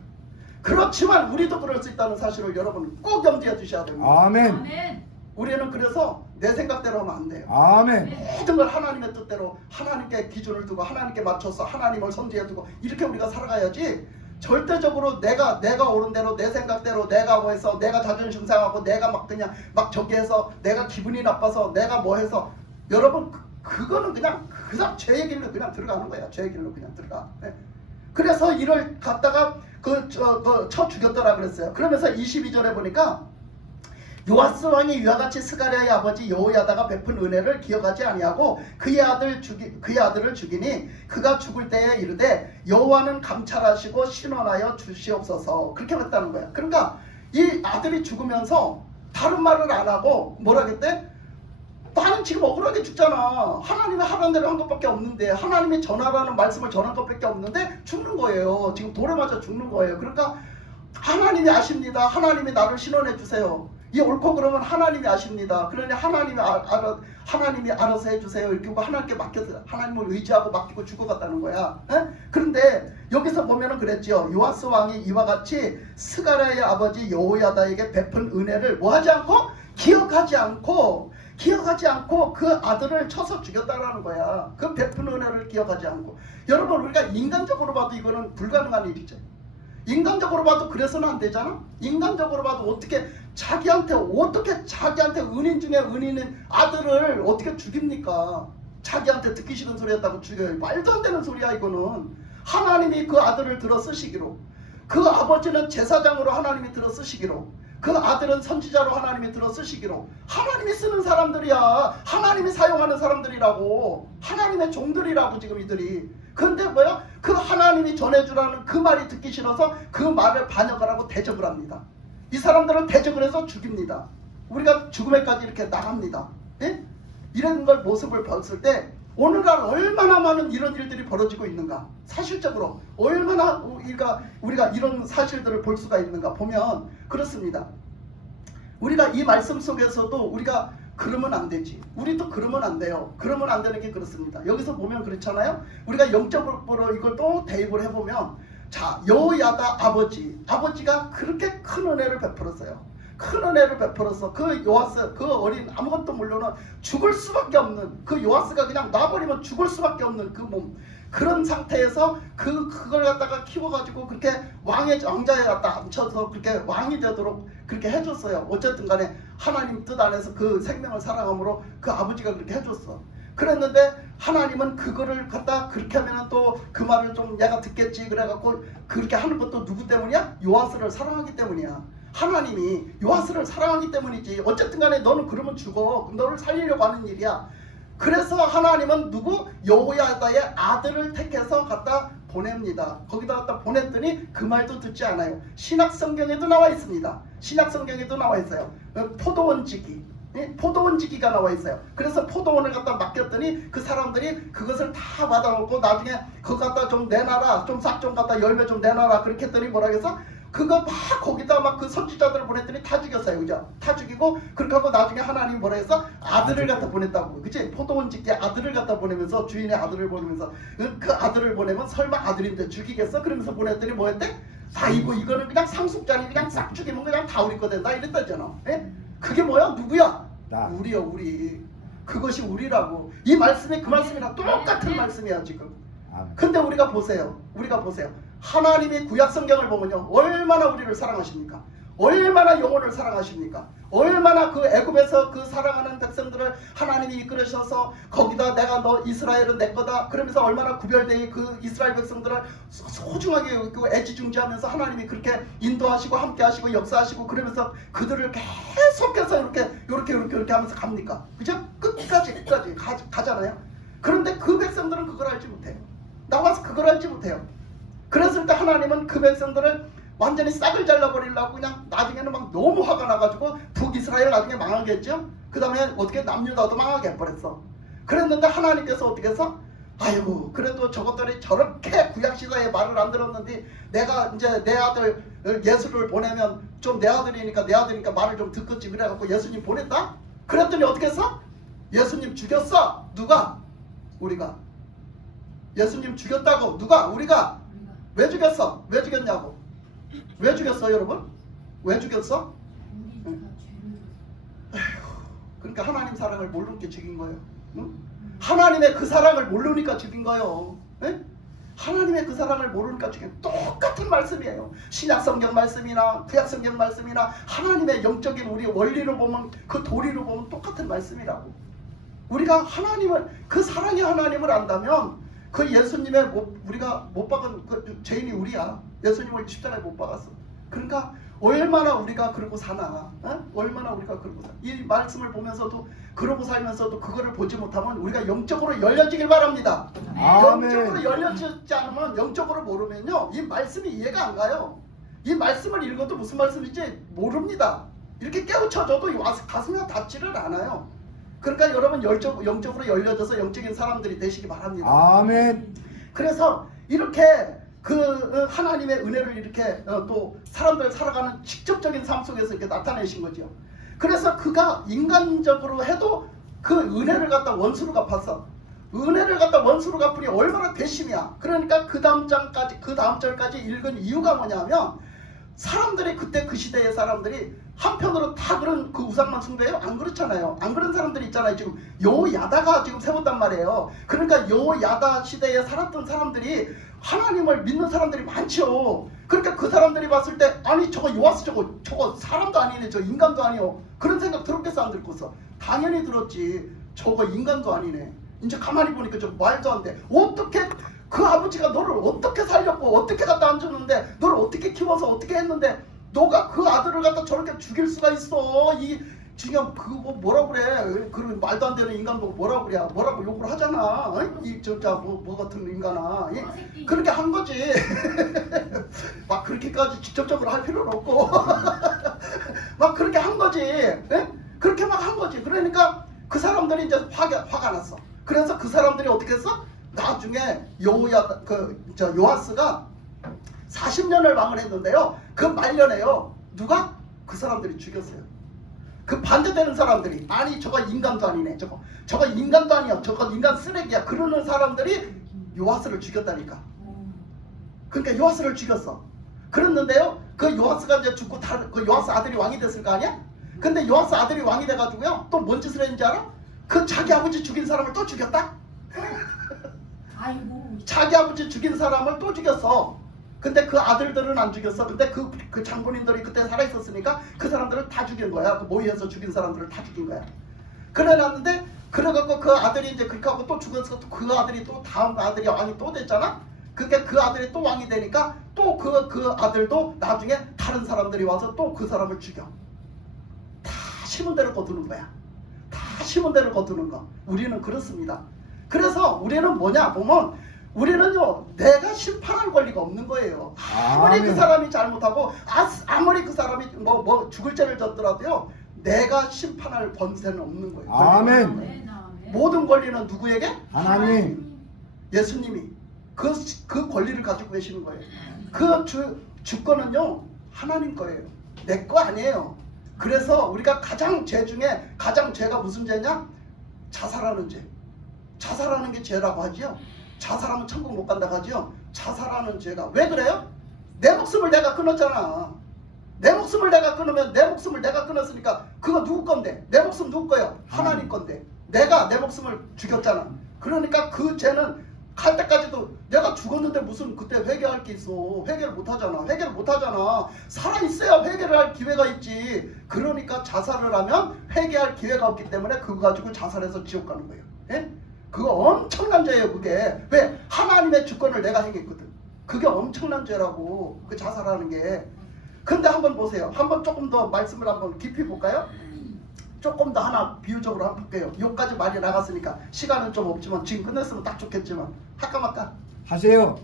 그렇지만 우리도 그럴 수 있다는 사실을 여러분 꼭 염두에 두셔야 됩니다. 아멘. 우리는 그래서 내 생각대로 하면 안 돼요. 아멘. 모든 걸 하나님의 뜻대로 하나님께 기준을 두고 하나님께 맞춰서 하나님을 선지해 두고 이렇게 우리가 살아가야지, 절대적으로 내가 옳은 대로 내 생각대로 내가 뭐 해서 내가 자존심 상하고 내가 막 그냥 막 저기 해서 내가 기분이 나빠서 내가 뭐 해서, 여러분 그거는 그냥 죄의 길로 그냥 들어가는 거야. 죄의 길로 그냥 들어가. 네. 그래서 이를 갖다가 쳐 죽였더라 그랬어요. 그러면서 22절에 보니까 요아스 왕이 이와 같이 스가랴의 아버지 여호야다가 베푼 은혜를 기억하지 아니하고 그의 아들을 죽이니 그가 죽을 때에 이르되 여호와는 감찰하시고 신원하여 주시옵소서, 그렇게 했다는 거야. 그러니까 이 아들이 죽으면서 다른 말을 안 하고 뭐라겠대? 나는 지금 억울하게 죽잖아. 하나님이 하라는 대로 한 것밖에 없는데, 하나님이 전하라는 말씀을 전한 것밖에 없는데 죽는 거예요. 지금 돌에 맞아 죽는 거예요. 그러니까 하나님이 아십니다. 하나님이 나를 신원해 주세요. 이 옳고 그러면 하나님이 아십니다. 그러니 하나님이 알아서 해주세요. 이렇게 하나님께 맡겨서 하나님을 의지하고 맡기고 죽어갔다는 거야. 에? 그런데 여기서 보면은 그랬죠. 요아스 왕이 이와 같이 스가랴의 아버지 여호야다에게 베푼 은혜를 뭐하지 않고 기억하지 않고 그 아들을 쳐서 죽였다라는 거야. 그 베푼 은혜를 기억하지 않고. 여러분 우리가 인간적으로 봐도 이거는 불가능한 일이죠. 인간적으로 봐도 그래서는 안 되잖아. 인간적으로 봐도 어떻게 자기한테 은인 중에 은인인 아들을 어떻게 죽입니까? 자기한테 듣기 싫은 소리 했다고 죽여요. 말도 안 되는 소리야 이거는. 하나님이 그 아들을 들어 쓰시기로, 그 아버지는 제사장으로 하나님이 들어 쓰시기로, 그 아들은 선지자로 하나님이 들어 쓰시기로. 하나님이 쓰는 사람들이야. 하나님이 사용하는 사람들이라고. 하나님의 종들이라고 지금 이들이. 근데 뭐야? 그 하나님이 전해주라는 그 말이 듣기 싫어서 그 말을 반역을 하고 대적을 합니다. 이 사람들을 대적을 해서 죽입니다. 우리가 죽음에까지 이렇게 나갑니다. 예? 이런 걸 모습을 봤을 때 오늘날 얼마나 많은 이런 일들이 벌어지고 있는가, 사실적으로 얼마나 우리가 이런 사실들을 볼 수가 있는가 보면 그렇습니다. 우리가 이 말씀 속에서도 우리가 그러면 안 되지, 우리도 그러면 안 돼요. 그러면 안 되는 게 그렇습니다. 여기서 보면 그렇잖아요. 우리가 영적으로 이걸 또 대입을 해보면, 자, 여호야다 아버지가 그렇게 큰 은혜를 베풀었어요. 큰 은혜를 베풀어서 그 요아스, 그 어린 아무것도 모르는 죽을 수밖에 없는 그 요아스가 그냥 놔버리면 죽을 수밖에 없는 그 몸, 그런 상태에서 그걸 갖다가 키워가지고 그렇게 왕자에 갖다 앉혀서 그렇게 왕이 되도록 그렇게 해줬어요. 어쨌든 간에 하나님 뜻 안에서 그 생명을 사랑함으로 그 아버지가 그렇게 해줬어. 그랬는데 하나님은 그거를 갖다 그렇게 하면은 또 그 말을 좀 얘가 듣겠지 그래갖고 그렇게 하는 것도 누구 때문이야? 요아스를 사랑하기 때문이야. 하나님이 요아스를 사랑하기 때문이지. 어쨌든 간에 너는 그러면 죽어. 너를 살리려고 하는 일이야. 그래서 하나님은 누구? 여호야다의 아들을 택해서 갖다 보냅니다. 거기다 갖다 보냈더니 그 말도 듣지 않아요. 신약 성경에도 나와 있습니다. 신약 성경에도 나와 있어요. 포도원지기가 나와 있어요. 그래서 포도원을 갖다 맡겼더니 그 사람들이 그것을 다 받아먹고 나중에 그거 갖다 좀 내놔라, 좀 싹 좀 갖다 열매 좀 내놔라 그렇게 했더니 뭐라 해서 그거 막 거기다 막 그 선지자들을 보냈더니 다 죽였어요. 그죠? 다 죽이고 그렇게 하고 나중에 하나님 뭐라 해서 아들을 갖다 보냈다고. 그치? 포도원지기에 아들을 갖다 보내면서, 주인의 아들을 보내면서, 그 아들을 보내면 설마 아들인데 죽이겠어? 그러면서 보냈더니 뭐 했대? 아이고 이거는 그냥 상속자니 그냥 싹 죽이면 그냥 다 우리 거 된다 이랬다잖아. 예? 그게 뭐야? 누구야? 나. 우리요, 우리. 그것이 우리라고. 이 말씀이 그 말씀이랑 똑같은 말씀이야 지금. 근데 우리가 보세요. 하나님이 구약 성경을 보면요, 얼마나 우리를 사랑하십니까? 얼마나 영혼을 사랑하십니까? 얼마나 그 애굽에서 그 사랑하는 백성들을 하나님이 이끌으셔서 거기다 내가 너 이스라엘은 내 거다 그러면서 얼마나 구별되어 그 이스라엘 백성들을 소중하게 애지중지하면서 하나님이 그렇게 인도하시고 함께하시고 역사하시고 그러면서 그들을 계속해서 이렇게 하면서 갑니까? 그죠? 끝까지 가잖아요. 그런데 그 백성들은 그걸 알지 못해요. 나와서 그걸 알지 못해요. 그랬을 때 하나님은 그 백성들을 완전히 싹을 잘라버리려고 그냥 나중에는 막 너무 화가 나가지고 북이스라엘 나중에 망하겠죠. 그 다음에 어떻게 남유다도 망하게 해버렸어. 그랬는데 하나님께서 어떻게 해서 아이고 그래도 저것들이 저렇게 구약시대에 말을 안 들었는데 내가 이제 내 아들 예수를 보내면 좀 내 아들이니까 말을 좀 듣겠지 그래갖고 예수님 보냈다. 그랬더니 어떻게 했어? 예수님 죽였어. 누가? 우리가. 예수님 죽였다고. 누가? 우리가. 왜 죽였어? 왜 죽였냐고. 왜 죽였어 여러분? 왜 죽였어? 그러니까 하나님 사랑을 모르니까 죽인 거예요. 응? 하나님의 그 사랑을 모르니까 죽인 거예요. 예? 하나님의 그 사랑을 모르니까 죽인 똑같은 말씀이에요. 신약 성경 말씀이나 구약 성경 말씀이나 하나님의 영적인 우리 원리로 보면 그 도리로 보면 똑같은 말씀이라고. 우리가 하나님을 그 사랑의 하나님을 안다면 그 예수님의 우리가 못 박은 그 죄인이 우리야. 예수님을 십자가에 못 박았어. 그러니까 얼마나 우리가 그러고 사나, 얼마나 우리가 그러고 사. 이 말씀을 보면서도 그러고 살면서도 그거를 보지 못하면 우리가 영적으로 열려지길 바랍니다. 아멘. 영적으로 열려지지 않으면, 영적으로 모르면요 이 말씀이 이해가 안 가요. 이 말씀을 읽어도 무슨 말씀인지 모릅니다. 이렇게 깨우쳐져도 가슴이 닿지를 않아요. 그러니까 여러분 영적으로 열려져서 영적인 사람들이 되시기 바랍니다. 아멘. 그래서 이렇게 그 하나님의 은혜를 이렇게 또 사람들 살아가는 직접적인 삶 속에서 이렇게 나타내신 거죠. 그래서 그가 인간적으로 해도 그 은혜를 갖다 원수로 갚았어. 은혜를 갖다 원수로 갚으니 얼마나 괘씸이야. 그러니까 그 다음 절까지 읽은 이유가 뭐냐면 사람들이 그때 그 시대의 사람들이 한편으로 다 그런 그 우상만 숭배해요? 안 그렇잖아요. 안 그런 사람들이 있잖아요. 지금 요야다가 지금 세웠단 말이에요. 그러니까 요야다 시대에 살았던 사람들이 하나님을 믿는 사람들이 많죠. 그러니까 그 사람들이 봤을 때 아니 저거 요아스 저거 사람도 아니네, 저 인간도 아니요. 그런 생각 들었겠어 안 들었겠어? 당연히 들었지. 저거 인간도 아니네. 이제 가만히 보니까 저 말도 안 돼. 어떻게 그 아버지가 너를 어떻게 살렸고 어떻게 갖다 앉았는데 너를 어떻게 키워서 어떻게 했는데 너가 그 아들을 갖다 저렇게 죽일 수가 있어. 이 지금 그거 뭐라 그래? 그런 말도 안 되는 인간 보고 뭐라 그래? 뭐라고 욕을 하잖아. 이 저자 뭐 같은 인간아. 그렇게 한 거지. 막 그렇게까지 직접적으로 할 필요는 없고 막 그렇게 한 거지. 에? 그렇게 막 한 거지. 그러니까 그 사람들이 이제 화가 났어. 그래서 그 사람들이 어떻게 했어? 나중에 요아스가 40년을 왕을 했는데요. 그 말년에요. 누가? 그 사람들이 죽였어요. 그 반대되는 사람들이 아니 저거 인간도 아니네. 저거 인간도 아니야. 저거 인간 쓰레기야. 그러는 사람들이 요아스를 죽였다니까. 그러니까 요아스를 죽였어. 그랬는데요. 그 요아스가 이제 죽고 그 요아스 아들이 왕이 됐을 거 아니야? 근데 요아스 아들이 왕이 돼가지고요. 또 뭔 짓을 했는지 알아? 그 자기 아버지 죽인 사람을 또 죽였다? 아이고. 자기 아버지 죽인 사람을 또 죽였어. 근데 그 아들들은 안 죽였어. 근데 그 장본인들이 그때 살아있었으니까 그 사람들을 다 죽인 거야. 그 모의해서 죽인 사람들을 다 죽인 거야. 그래놨는데 그래갖고 그 아들이 이제 그렇게 하고 또 죽어서 그 아들이 또 다음 아들이 왕이 또 됐잖아. 그러니까 그 아들이 또 왕이 되니까 또 그 아들도 나중에 다른 사람들이 와서 또 그 사람을 죽여. 다 심은 대로 거두는 거야. 다 심은 대로 거두는 거. 우리는 그렇습니다. 그래서 우리는 뭐냐 보면 우리는요 내가 심판할 권리가 없는 거예요. 아무리 그 사람이 잘못하고 아무리 그 사람이 뭐 죽을 죄를 졌더라도요 내가 심판할 권세는 없는 거예요. 아멘. 모든 권리는 누구에게? 하나님. 예수님이 그 권리를 가지고 계시는 거예요. 그 주권은요 하나님 거예요. 내 거 아니에요. 그래서 우리가 가장 죄 중에 가장 죄가 무슨 죄냐? 자살하는 죄. 자살하는 게 죄라고 하지요. 자살하면 천국 못 간다고 하지요. 자살하는 죄가 왜 그래요? 내 목숨을 내가 끊었잖아. 내 목숨을 내가 끊으면 내 목숨을 내가 끊었으니까 그거 누구 건데? 내 목숨 누구 거예요? 하나님 건데. 내가 내 목숨을 죽였잖아. 그러니까 그 죄는 갈 때까지도 내가 죽었는데 무슨 그때 회개할 게 있어. 회개를 못 하잖아. 회개를 못 하잖아. 살아있어야 회개를 할 기회가 있지. 그러니까 자살을 하면 회개할 기회가 없기 때문에 그거 가지고 자살해서 지옥 가는 거예요. 예? 그거 엄청난 죄예요. 그게 왜? 하나님의 주권을 내가 행했거든. 그게 엄청난 죄라고. 그 자살하는 게. 근데 한번 보세요. 한번 조금 더 말씀을 한번 깊이 볼까요? 조금 더 하나 비유적으로 한번 볼게요. 여기까지 말이 나갔으니까 시간은 좀 없지만 지금 끝냈으면 딱 좋겠지만 할까 말까? 하세요.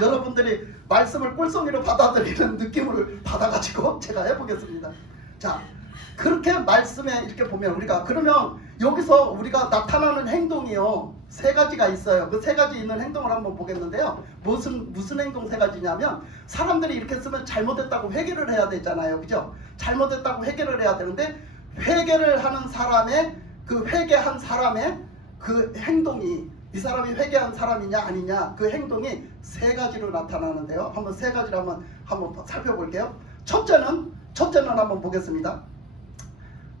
여러분들이 말씀을 꿀송이로 받아들이는 느낌을 받아가지고 제가 해보겠습니다. 자, 그렇게 말씀에 이렇게 보면 우리가 그러면 여기서 우리가 나타나는 행동이요 세 가지가 있어요. 그 세 가지 있는 행동을 한번 보겠는데요. 무슨 행동 세 가지냐면 사람들이 이렇게 쓰면 잘못했다고 회개를 해야 되잖아요. 그죠? 잘못했다고 회개를 해야 되는데 회개를 하는 사람의 그 회개한 사람의 그 행동이 이 사람이 회개한 사람이냐 아니냐 그 행동이 세 가지로 나타나는데요. 한번 세 가지를 한번 살펴볼게요. 첫째는 한번 보겠습니다.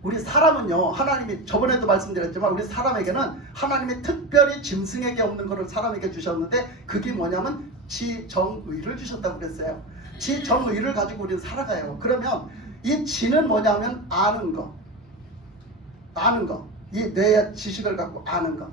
우리 사람은요, 하나님이 저번에도 말씀드렸지만 우리 사람에게는 하나님이 특별히 짐승에게 없는 것을 사람에게 주셨는데 그게 뭐냐면 지정의를 주셨다고 그랬어요. 지정의를 가지고 우리는 살아가요. 그러면 이 지는 뭐냐면 아는 거, 이 뇌의 지식을 갖고 아는 거.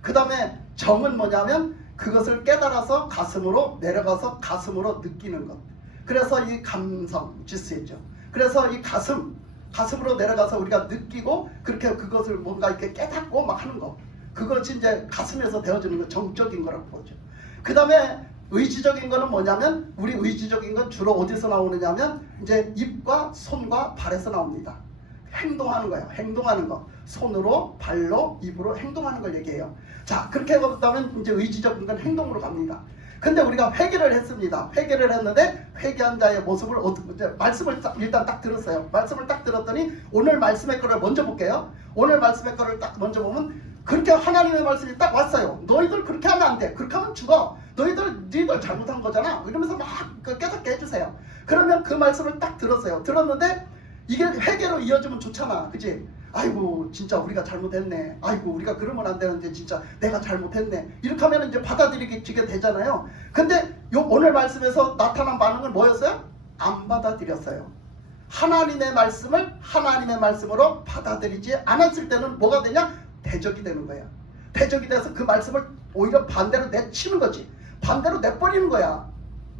그 다음에 정은 뭐냐면 그것을 깨달아서 가슴으로 내려가서 가슴으로 느끼는 것. 그래서 이 감성 지수있죠. 그래서 이 가슴으로 내려가서 우리가 느끼고 그렇게 그것을 뭔가 이렇게 깨닫고 막 하는 거. 그것이 이제 가슴에서 되어지는 거, 정적인 거라고 보죠. 그 다음에 의지적인 거는 뭐냐면 우리 의지적인 건 주로 어디서 나오느냐면 이제 입과 손과 발에서 나옵니다. 행동하는 거예요. 행동하는 거. 손으로, 발로, 입으로 행동하는 걸 얘기해요. 자, 그렇게 해보면 이제 의지적인 건 행동으로 갑니다. 근데 우리가 회개를 했습니다. 회개를 했는데 회개한 자의 모습을 말씀을 일단 딱 들었어요. 말씀을 딱 들었더니 오늘 말씀의 거를 먼저 볼게요. 오늘 말씀의 거를 딱 먼저 보면 그렇게 하나님의 말씀이 딱 왔어요. 너희들 그렇게 하면 안 돼. 그렇게 하면 죽어. 너희들 잘못한 거잖아. 이러면서 막 깨닫게 해주세요. 그러면 그 말씀을 딱 들었어요. 들었는데 이게 회개로 이어지면 좋잖아. 그치? 아이고 진짜 우리가 잘못했네. 아이고 우리가 그러면 안 되는데 진짜 내가 잘못했네. 이렇게 하면 이제 받아들이게 되잖아요. 근데 오늘 말씀에서 나타난 반응은 뭐였어요? 안 받아들였어요. 하나님의 말씀을 하나님의 말씀으로 받아들이지 않았을 때는 뭐가 되냐? 대적이 되는 거야. 대적이 돼서 그 말씀을 오히려 반대로 내치는 거지. 반대로 내버리는 거야.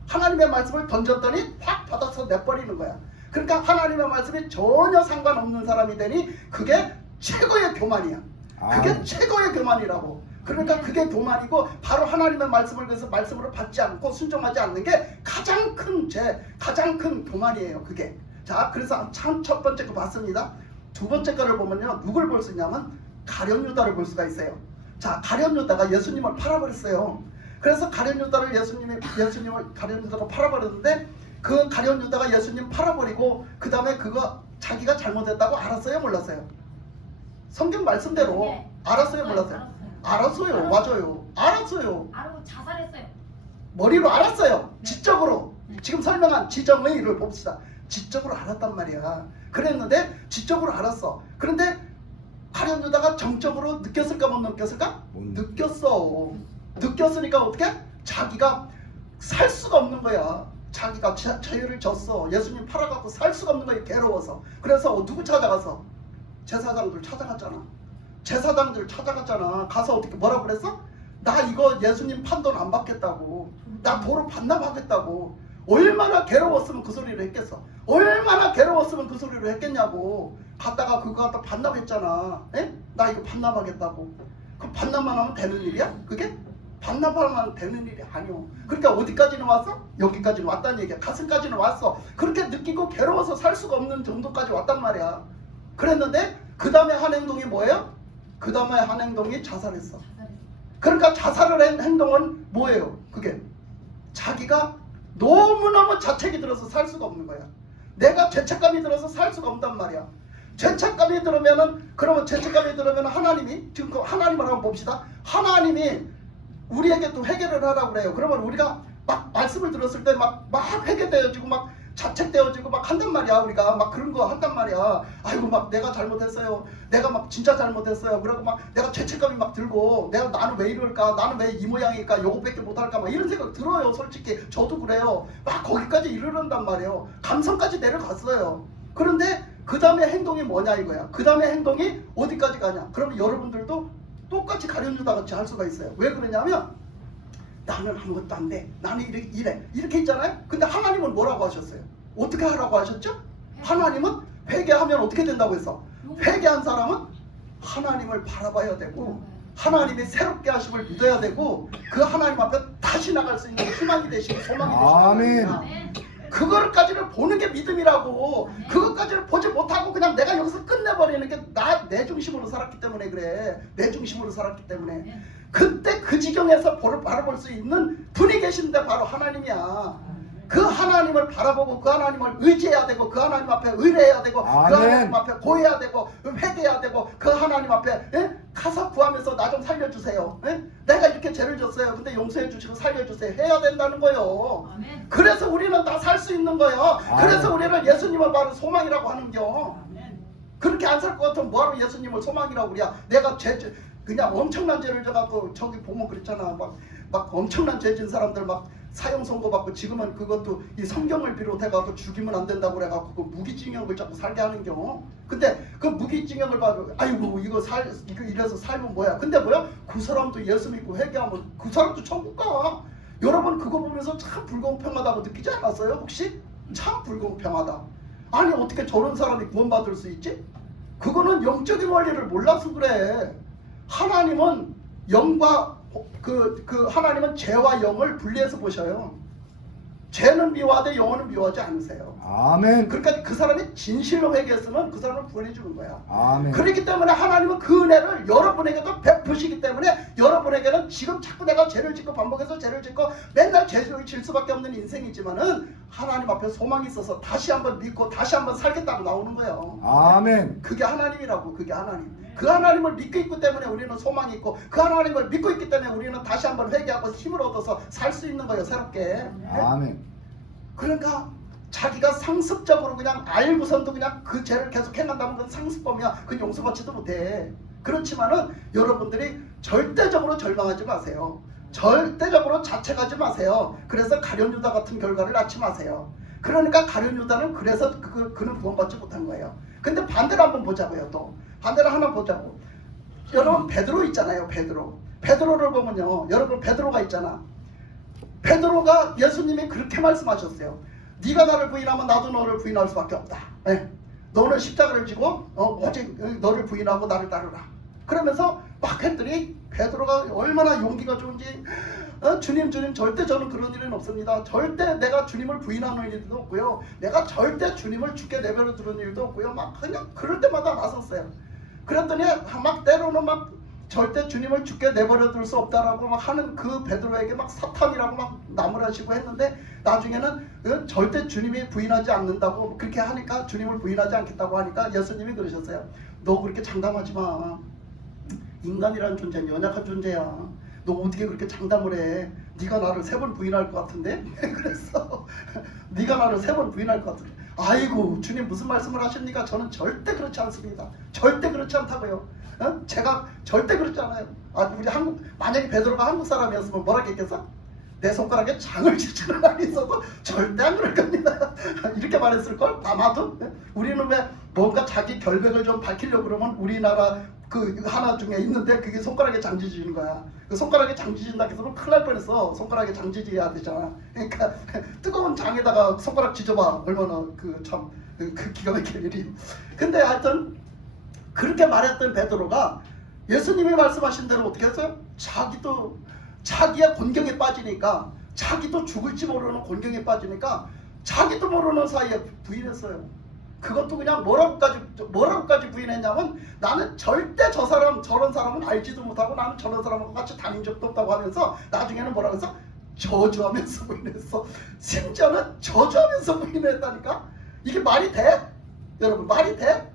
하나님의 말씀을 던졌더니 확 받아서 내버리는 거야. 그러니까 하나님의 말씀이 전혀 상관없는 사람이 되니 그게 최고의 교만이야. 그게 최고의 교만이라고. 그러니까 그게 교만이고 바로 하나님의 말씀을 그래서 말씀으로 받지 않고 순종하지 않는 게 가장 큰 교만이에요. 그게. 자, 그래서 참 첫 번째 거 봤습니다. 두 번째 거를 보면요, 누굴 볼 수 있냐면 가룟 유다를 볼 수가 있어요. 자, 가룟 유다가 예수님을 팔아버렸어요. 그래서 가룟 유다를 예수님을 가룟 유다가 팔아버렸는데 그 가룟 유다가 예수님 팔아버리고 그 다음에 그거 자기가 잘못했다고 알았어요, 몰랐어요? 성경 말씀대로 네. 알았어요, 몰랐어요? 알았어요. 맞아요. 알았어요. 알고 자살했어요. 머리로 알았어요. 지적으로. 지금 설명한 지정의를 봅시다. 지적으로 알았단 말이야. 그랬는데 지적으로 알았어. 그런데 가룟 유다가 정적으로 느꼈을까 못 느꼈을까? 느꼈어. 느꼈으니까 어떻게? 자기가 살 수가 없는 거야. 자기가 자유를 줬어. 예수님 팔아갖고 살 수가 없는 거야. 괴로워서. 그래서 누구 찾아가서? 제사장들 찾아갔잖아. 제사장들 찾아갔잖아. 가서 어떻게 뭐라고 그랬어? 나 이거 예수님 판돈 안 받겠다고. 나 도로 반납하겠다고. 얼마나 괴로웠으면 그 소리를 했겠어. 얼마나 괴로웠으면 그 소리를 했겠냐고. 갔다가 그거 갖다 반납했잖아. 에? 나 이거 반납하겠다고. 그 반납만 하면 되는 일이야? 그게? 반납하면 되는 일이 아니오. 그러니까 어디까지는 왔어? 여기까지는 왔다는 얘기야. 가슴까지는 왔어. 그렇게 느끼고 괴로워서 살 수가 없는 정도까지 왔단 말이야. 그랬는데 그 다음에 한 행동이 뭐예요? 그 다음에 한 행동이 자살했어. 그러니까 자살을 한 행동은 뭐예요? 그게 자기가 너무너무 자책이 들어서 살 수가 없는 거야. 내가 죄책감이 들어서 살 수가 없단 말이야. 죄책감이 들으면은, 그러면 죄책감이 들으면 하나님이, 지금 그 하나님을 한번 봅시다. 하나님이 우리에게 또 회개를 하라고 그래요. 그러면 우리가 막 말씀을 들었을 때 막 회개되어지고 막 자책되어지고 막 한단 말이야. 우리가 막 그런 거 한단 말이야. 아이고 막 내가 잘못했어요. 내가 막 진짜 잘못했어요. 그러고 막 내가 죄책감이 막 들고 나는 왜 이럴까? 나는 왜 이 모양일까? 요거밖에 못할까? 막 이런 생각 들어요. 솔직히 저도 그래요. 막 거기까지 이르는단 말이에요. 감성까지 내려갔어요. 그런데 그 다음에 행동이 뭐냐 이거야. 그 다음에 행동이 어디까지 가냐. 그러면 여러분들도 똑같이 가룟 유다 같이 할 수가 있어요. 왜 그러냐면 나는 아무것도 안 돼. 나는 이래. 이렇게 있잖아요. 근데 하나님은 뭐라고 하셨어요? 어떻게 하라고 하셨죠? 하나님은 회개하면 어떻게 된다고 했어? 회개한 사람은 하나님을 바라봐야 되고 하나님이 새롭게 하심을 믿어야 되고 그 하나님 앞에 다시 나갈 수 있는 희망이 되시고 소망이 아멘. 되시는 그거까지를 보는 게 믿음이라고. 그것까지를 보지 못하고 그냥 내가 여기서 끝내버리는 게 내 중심으로 살았기 때문에 그래. 내 중심으로 살았기 때문에. 그때 그 지경에서 바라볼 수 있는 분이 계신데 바로 하나님이야. 그 하나님을 바라보고 그 하나님을 의지해야 되고 그 하나님 앞에 의뢰해야 되고 그 하나님 앞에 고해야 되고 회개해야 되고 그 하나님 앞에 가서 구하면서 나 좀 살려주세요. 예? 내가 이렇게 죄를 졌어요. 근데 용서해 주시고 살려주세요. 해야 된다는 거예요. 아멘. 그래서 우리는 다 살 수 있는 거예요. 그래서 우리는 예수님을 바로 소망이라고 하는겨. 아멘. 그렇게 안 살 것 같으면 뭐하러 예수님을 소망이라고 그래야. 내가 그냥 엄청난 죄를 져갖고 저기 보면 그랬잖아. 막 엄청난 죄 진 사람들 막 사형 선고받고 지금은 그것도 이 성경을 비롯해갖고 죽이면 안 된다고 그래갖고 그 무기징역을 자꾸 살게 하는 경우. 근데 그 무기징역을 봐도 아이고 이거 이래서 살면 뭐야. 근데 뭐야? 그 사람도 예수 믿고 회개하면 그 사람도 천국 가. 여러분 그거 보면서 참 불공평하다고 느끼지 않았어요? 혹시? 참 불공평하다. 아니 어떻게 저런 사람이 구원받을 수 있지? 그거는 영적인 원리를 몰라서 그래. 하나님은 영과 하나님은 죄와 영을 분리해서 보셔요. 죄는 미워하되 영혼은 미워하지 않으세요. 아멘. 그러니까 그 사람이 진실로 회개했으면 그 사람을 구원해 주는 거야. 아멘. 그렇기 때문에 하나님은 그 은혜를 여러분에게도 베푸시기 때문에 여러분에게는 지금 자꾸 내가 죄를 짓고 반복해서 죄를 짓고 맨날 죄를 질 수밖에 없는 인생이지만은 하나님 앞에 소망이 있어서 다시 한번 믿고 다시 한번 살겠다고 나오는 거예요. 아멘. 그게 하나님이라고. 그게 하나님. 그 하나님을 믿고 있기 때문에 우리는 소망이 있고 그 하나님을 믿고 있기 때문에 우리는 다시 한번 회개하고 힘을 얻어서 살 수 있는 거예요. 새롭게. 아멘. 그러니까 자기가 상습적으로 그냥 알고선도 그냥 그 죄를 계속 행한다면 그건 상습범이야. 그건 용서받지도 못해. 그렇지만은 여러분들이 절대적으로 절망하지 마세요. 절대적으로 자책하지 마세요. 그래서 가룟유다 같은 결과를 낳지 마세요. 그러니까 가룟유다는 그래서 그는 구원받지 못한 거예요. 근데 반대로 한번 보자고요. 또 반대로 하나 보자고. 여러분 베드로 있잖아요. 베드로를 보면요. 여러분 베드로가 있잖아. 베드로가 예수님이 그렇게 말씀하셨어요. 네가 나를 부인하면 나도 너를 부인할 수밖에 없다. 네. 너는 십자가를 지고 오직 너를 부인하고 나를 따르라. 그러면서 막 했더니 베드로가 얼마나 용기가 좋은지 주님 절대 저는 그런 일은 없습니다. 절대 내가 주님을 부인하는 일도 없고요. 내가 절대 주님을 죽게 내버려 두는 일도 없고요. 막 그냥 그럴 때마다 나섰어요. 그랬더니 막 때로는 막 절대 주님을 죽게 내버려 둘 수 없다라고 막 하는 그 베드로에게 막 사탄이라고 막 나무라시고 했는데 나중에는 절대 주님이 부인하지 않는다고 그렇게 하니까 주님을 부인하지 않겠다고 하니까 예수님이 그러셨어요. 너 그렇게 장담하지 마. 인간이라는 존재는 연약한 존재야. 너 어떻게 그렇게 장담을 해? 네가 나를 3번 부인할 것 같은데? 그래서 네가 나를 3번 부인할 것 같은데 아이고 주님 무슨 말씀을 하십니까? 저는 절대 그렇지 않습니다. 절대 그렇지 않다고요. 제가 절대 그렇지 않아요. 우리 만약에 베드로가 한국 사람이었으면 뭐라 했겠어? 내 손가락에 장을 지치는 날이 있어도 절대 안 그럴 겁니다. 이렇게 말했을걸? 아마도. 우리는 왜 뭔가 자기 결백을 좀 밝히려고 그러면 우리나라 그 하나 중에 있는데 그게 손가락에 장 지지는 거야. 그 손가락에 장 지진다 해서 큰일 날 뻔했어. 손가락에 장 지지해야 되잖아. 그러니까 뜨거운 장에다가 손가락 지져봐. 얼마나 그 기가 막힐 일이. 근데 하여튼 그렇게 말했던 베드로가 예수님이 말씀하신 대로 어떻게 했어요? 자기의 곤경에 빠지니까 자기도 죽을지 모르는 곤경에 빠지니까 자기도 모르는 사이에 부인했어요. 그것도 그냥 뭐라고까지 부인했냐면 나는 절대 저런 사람은 알지도 못하고 나는 저런 사람하고 같이 다닌 적도 없다고 하면서 나중에는 뭐라고 해서 저주하면서 부인했어. 심지어는 저주하면서 부인했다니까. 이게 말이 돼? 여러분 말이 돼?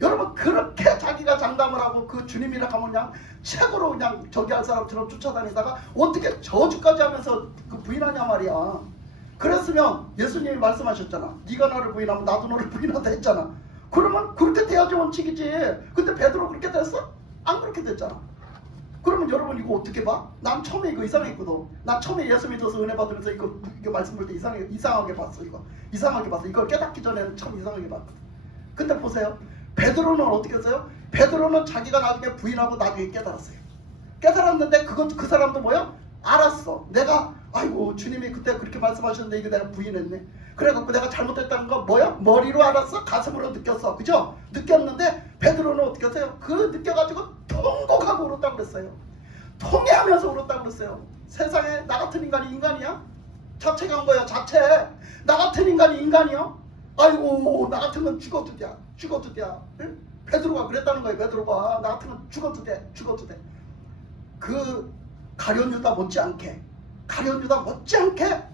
여러분 그렇게 자기가 장담을 하고 그 주님이라 하면 그냥 최고로 그냥 저기 할 사람처럼 쫓아다니다가 어떻게 저주까지 하면서 그 부인하냐 말이야. 그랬으면 예수님이 말씀하셨잖아. 네가 나를 부인하면 나도 너를 부인한다 했잖아. 그러면 그렇게 돼야지 원칙이지. 근데 베드로 그렇게 됐어? 안 그렇게 됐잖아. 그러면 여러분 이거 어떻게 봐? 난 처음에 이거 이상했거든. 난 처음에 예수 믿어서 은혜 받으면서 이거 말씀 볼 때 이상하게 봤어. 이상하게 봤어. 이걸 깨닫기 전에는 참 이상하게 봤거든. 근데 보세요. 베드로는 어떻게 했어요? 베드로는 자기가 나중에 부인하고 나중에 깨달았어요. 깨달았는데 그 사람도 뭐야? 알았어. 내가 아이고 주님이 그때 그렇게 말씀하셨는데 이거 내가 부인했네. 그래갖고 내가 잘못했다는 거 뭐야? 머리로 알았어? 가슴으로 느꼈어. 그죠? 느꼈는데 베드로는 어떻게 했어요? 그 느껴가지고 통곡하고 울었다고 그랬어요. 통해하면서 울었다고 그랬어요. 세상에 나 같은 인간이 인간이야? 자책한 거야. 자책. 나 같은 인간이 인간이야? 아이고 나 같으면 죽어도 돼. 응? 베드로가 그랬다는 거예요. 베드로가 나 같으면 죽어도 돼. 그 가룟유다 못지않게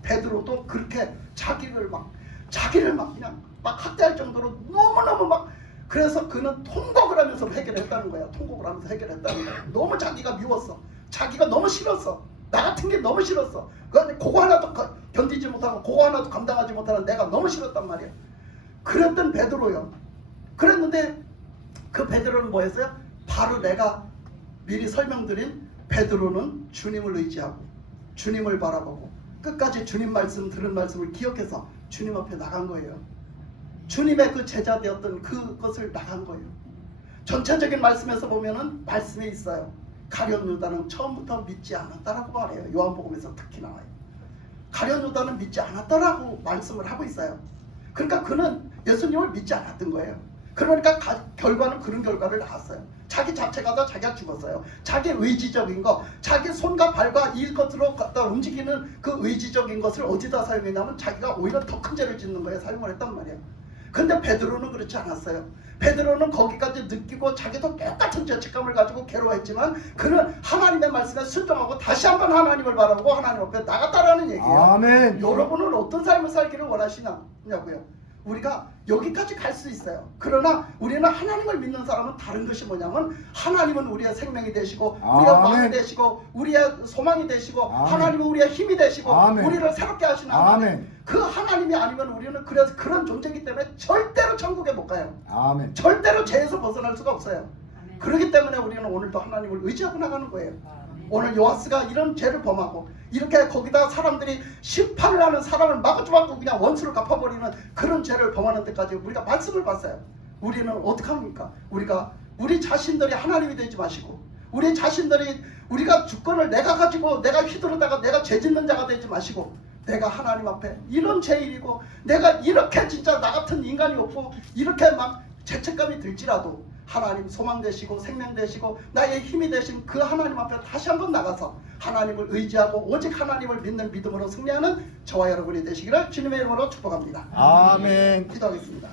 베드로도 그렇게 자기를 막 그냥 막 학대할 정도로 너무너무 막 그래서 그는 통곡을 하면서 해결했다는 거야. 통곡을 하면서 해결했다는 거야. 너무 자기가 미웠어. 자기가 너무 싫었어. 나 같은 게 너무 싫었어. 그거 하나도 견디지 못하고 그거 하나도 감당하지 못하는 내가 너무 싫었단 말이야. 그랬던 베드로요. 그랬는데 그 베드로는 뭐 했어요? 바로 내가 미리 설명드린 베드로는 주님을 의지하고 주님을 바라보고 끝까지 주님 말씀 들은 말씀을 기억해서 주님 앞에 나간 거예요. 주님의 그 제자 되었던 그것을 나간 거예요. 전체적인 말씀에서 보면은 말씀에 있어요. 가룟 유다는 처음부터 믿지 않았다라고 말해요. 요한복음에서 특히 나와요. 가룟 유다는 믿지 않았다라고 말씀을 하고 있어요. 그러니까 그는 예수님을 믿지 않았던 거예요. 그러니까 결과는 그런 결과를 낳았어요. 자기 자체가 다 자기가 죽었어요. 자기 의지적인 거, 자기 손과 발과 이것으로 갖다 움직이는 그 의지적인 것을 어디다 사용했냐면 자기가 오히려 더 큰 죄를 짓는 거에 사용을 했단 말이에요. 근데 베드로는 그렇지 않았어요. 베드로는 거기까지 느끼고 자기도 똑같은 죄책감을 가지고 괴로워했지만 그는 하나님의 말씀에 순종하고 다시 한번 하나님을 바라보고 하나님 앞에 나갔다라는 얘기예요. 아멘. 여러분은 어떤 삶을 살기를 원하시냐고요. 우리가 여기까지 갈 수 있어요. 그러나 우리는 하나님을 믿는 사람은 다른 것이 뭐냐면 하나님은 우리의 생명이 되시고 우리의 마음이 되시고 우리의 소망이 되시고 하나님은 우리의 힘이 되시고 우리를 새롭게 하시는 하나님. 그 하나님이 아니면 우리는 그래서 그런 존재이기 때문에 절대로 천국에 못 가요. 아멘. 절대로 죄에서 벗어날 수가 없어요. 그렇기 때문에 우리는 오늘도 하나님을 의지하고 나가는 거예요. 오늘 요아스가 이런 죄를 범하고 이렇게 거기다 사람들이 심판을 하는 사람을 마구잡고 그냥 원수를 갚아버리는 그런 죄를 범하는 데까지 우리가 말씀을 봤어요. 우리는 어떻게 합니까? 우리 자신들이 하나님이 되지 마시고 우리 자신들이 우리가 주권을 내가 가지고 내가 휘두르다가 내가 죄 짓는 자가 되지 마시고 내가 하나님 앞에 이런 죄인이고 내가 이렇게 진짜 나 같은 인간이 없고 이렇게 막 죄책감이 들지라도 하나님 소망 되시고 생명 되시고 나의 힘이 되신 그 하나님 앞에 다시 한번 나가서 하나님을 의지하고 오직 하나님을 믿는 믿음으로 승리하는 저와 여러분이 되시기를 주님의 이름으로 축복합니다. 아멘. 기도하겠습니다.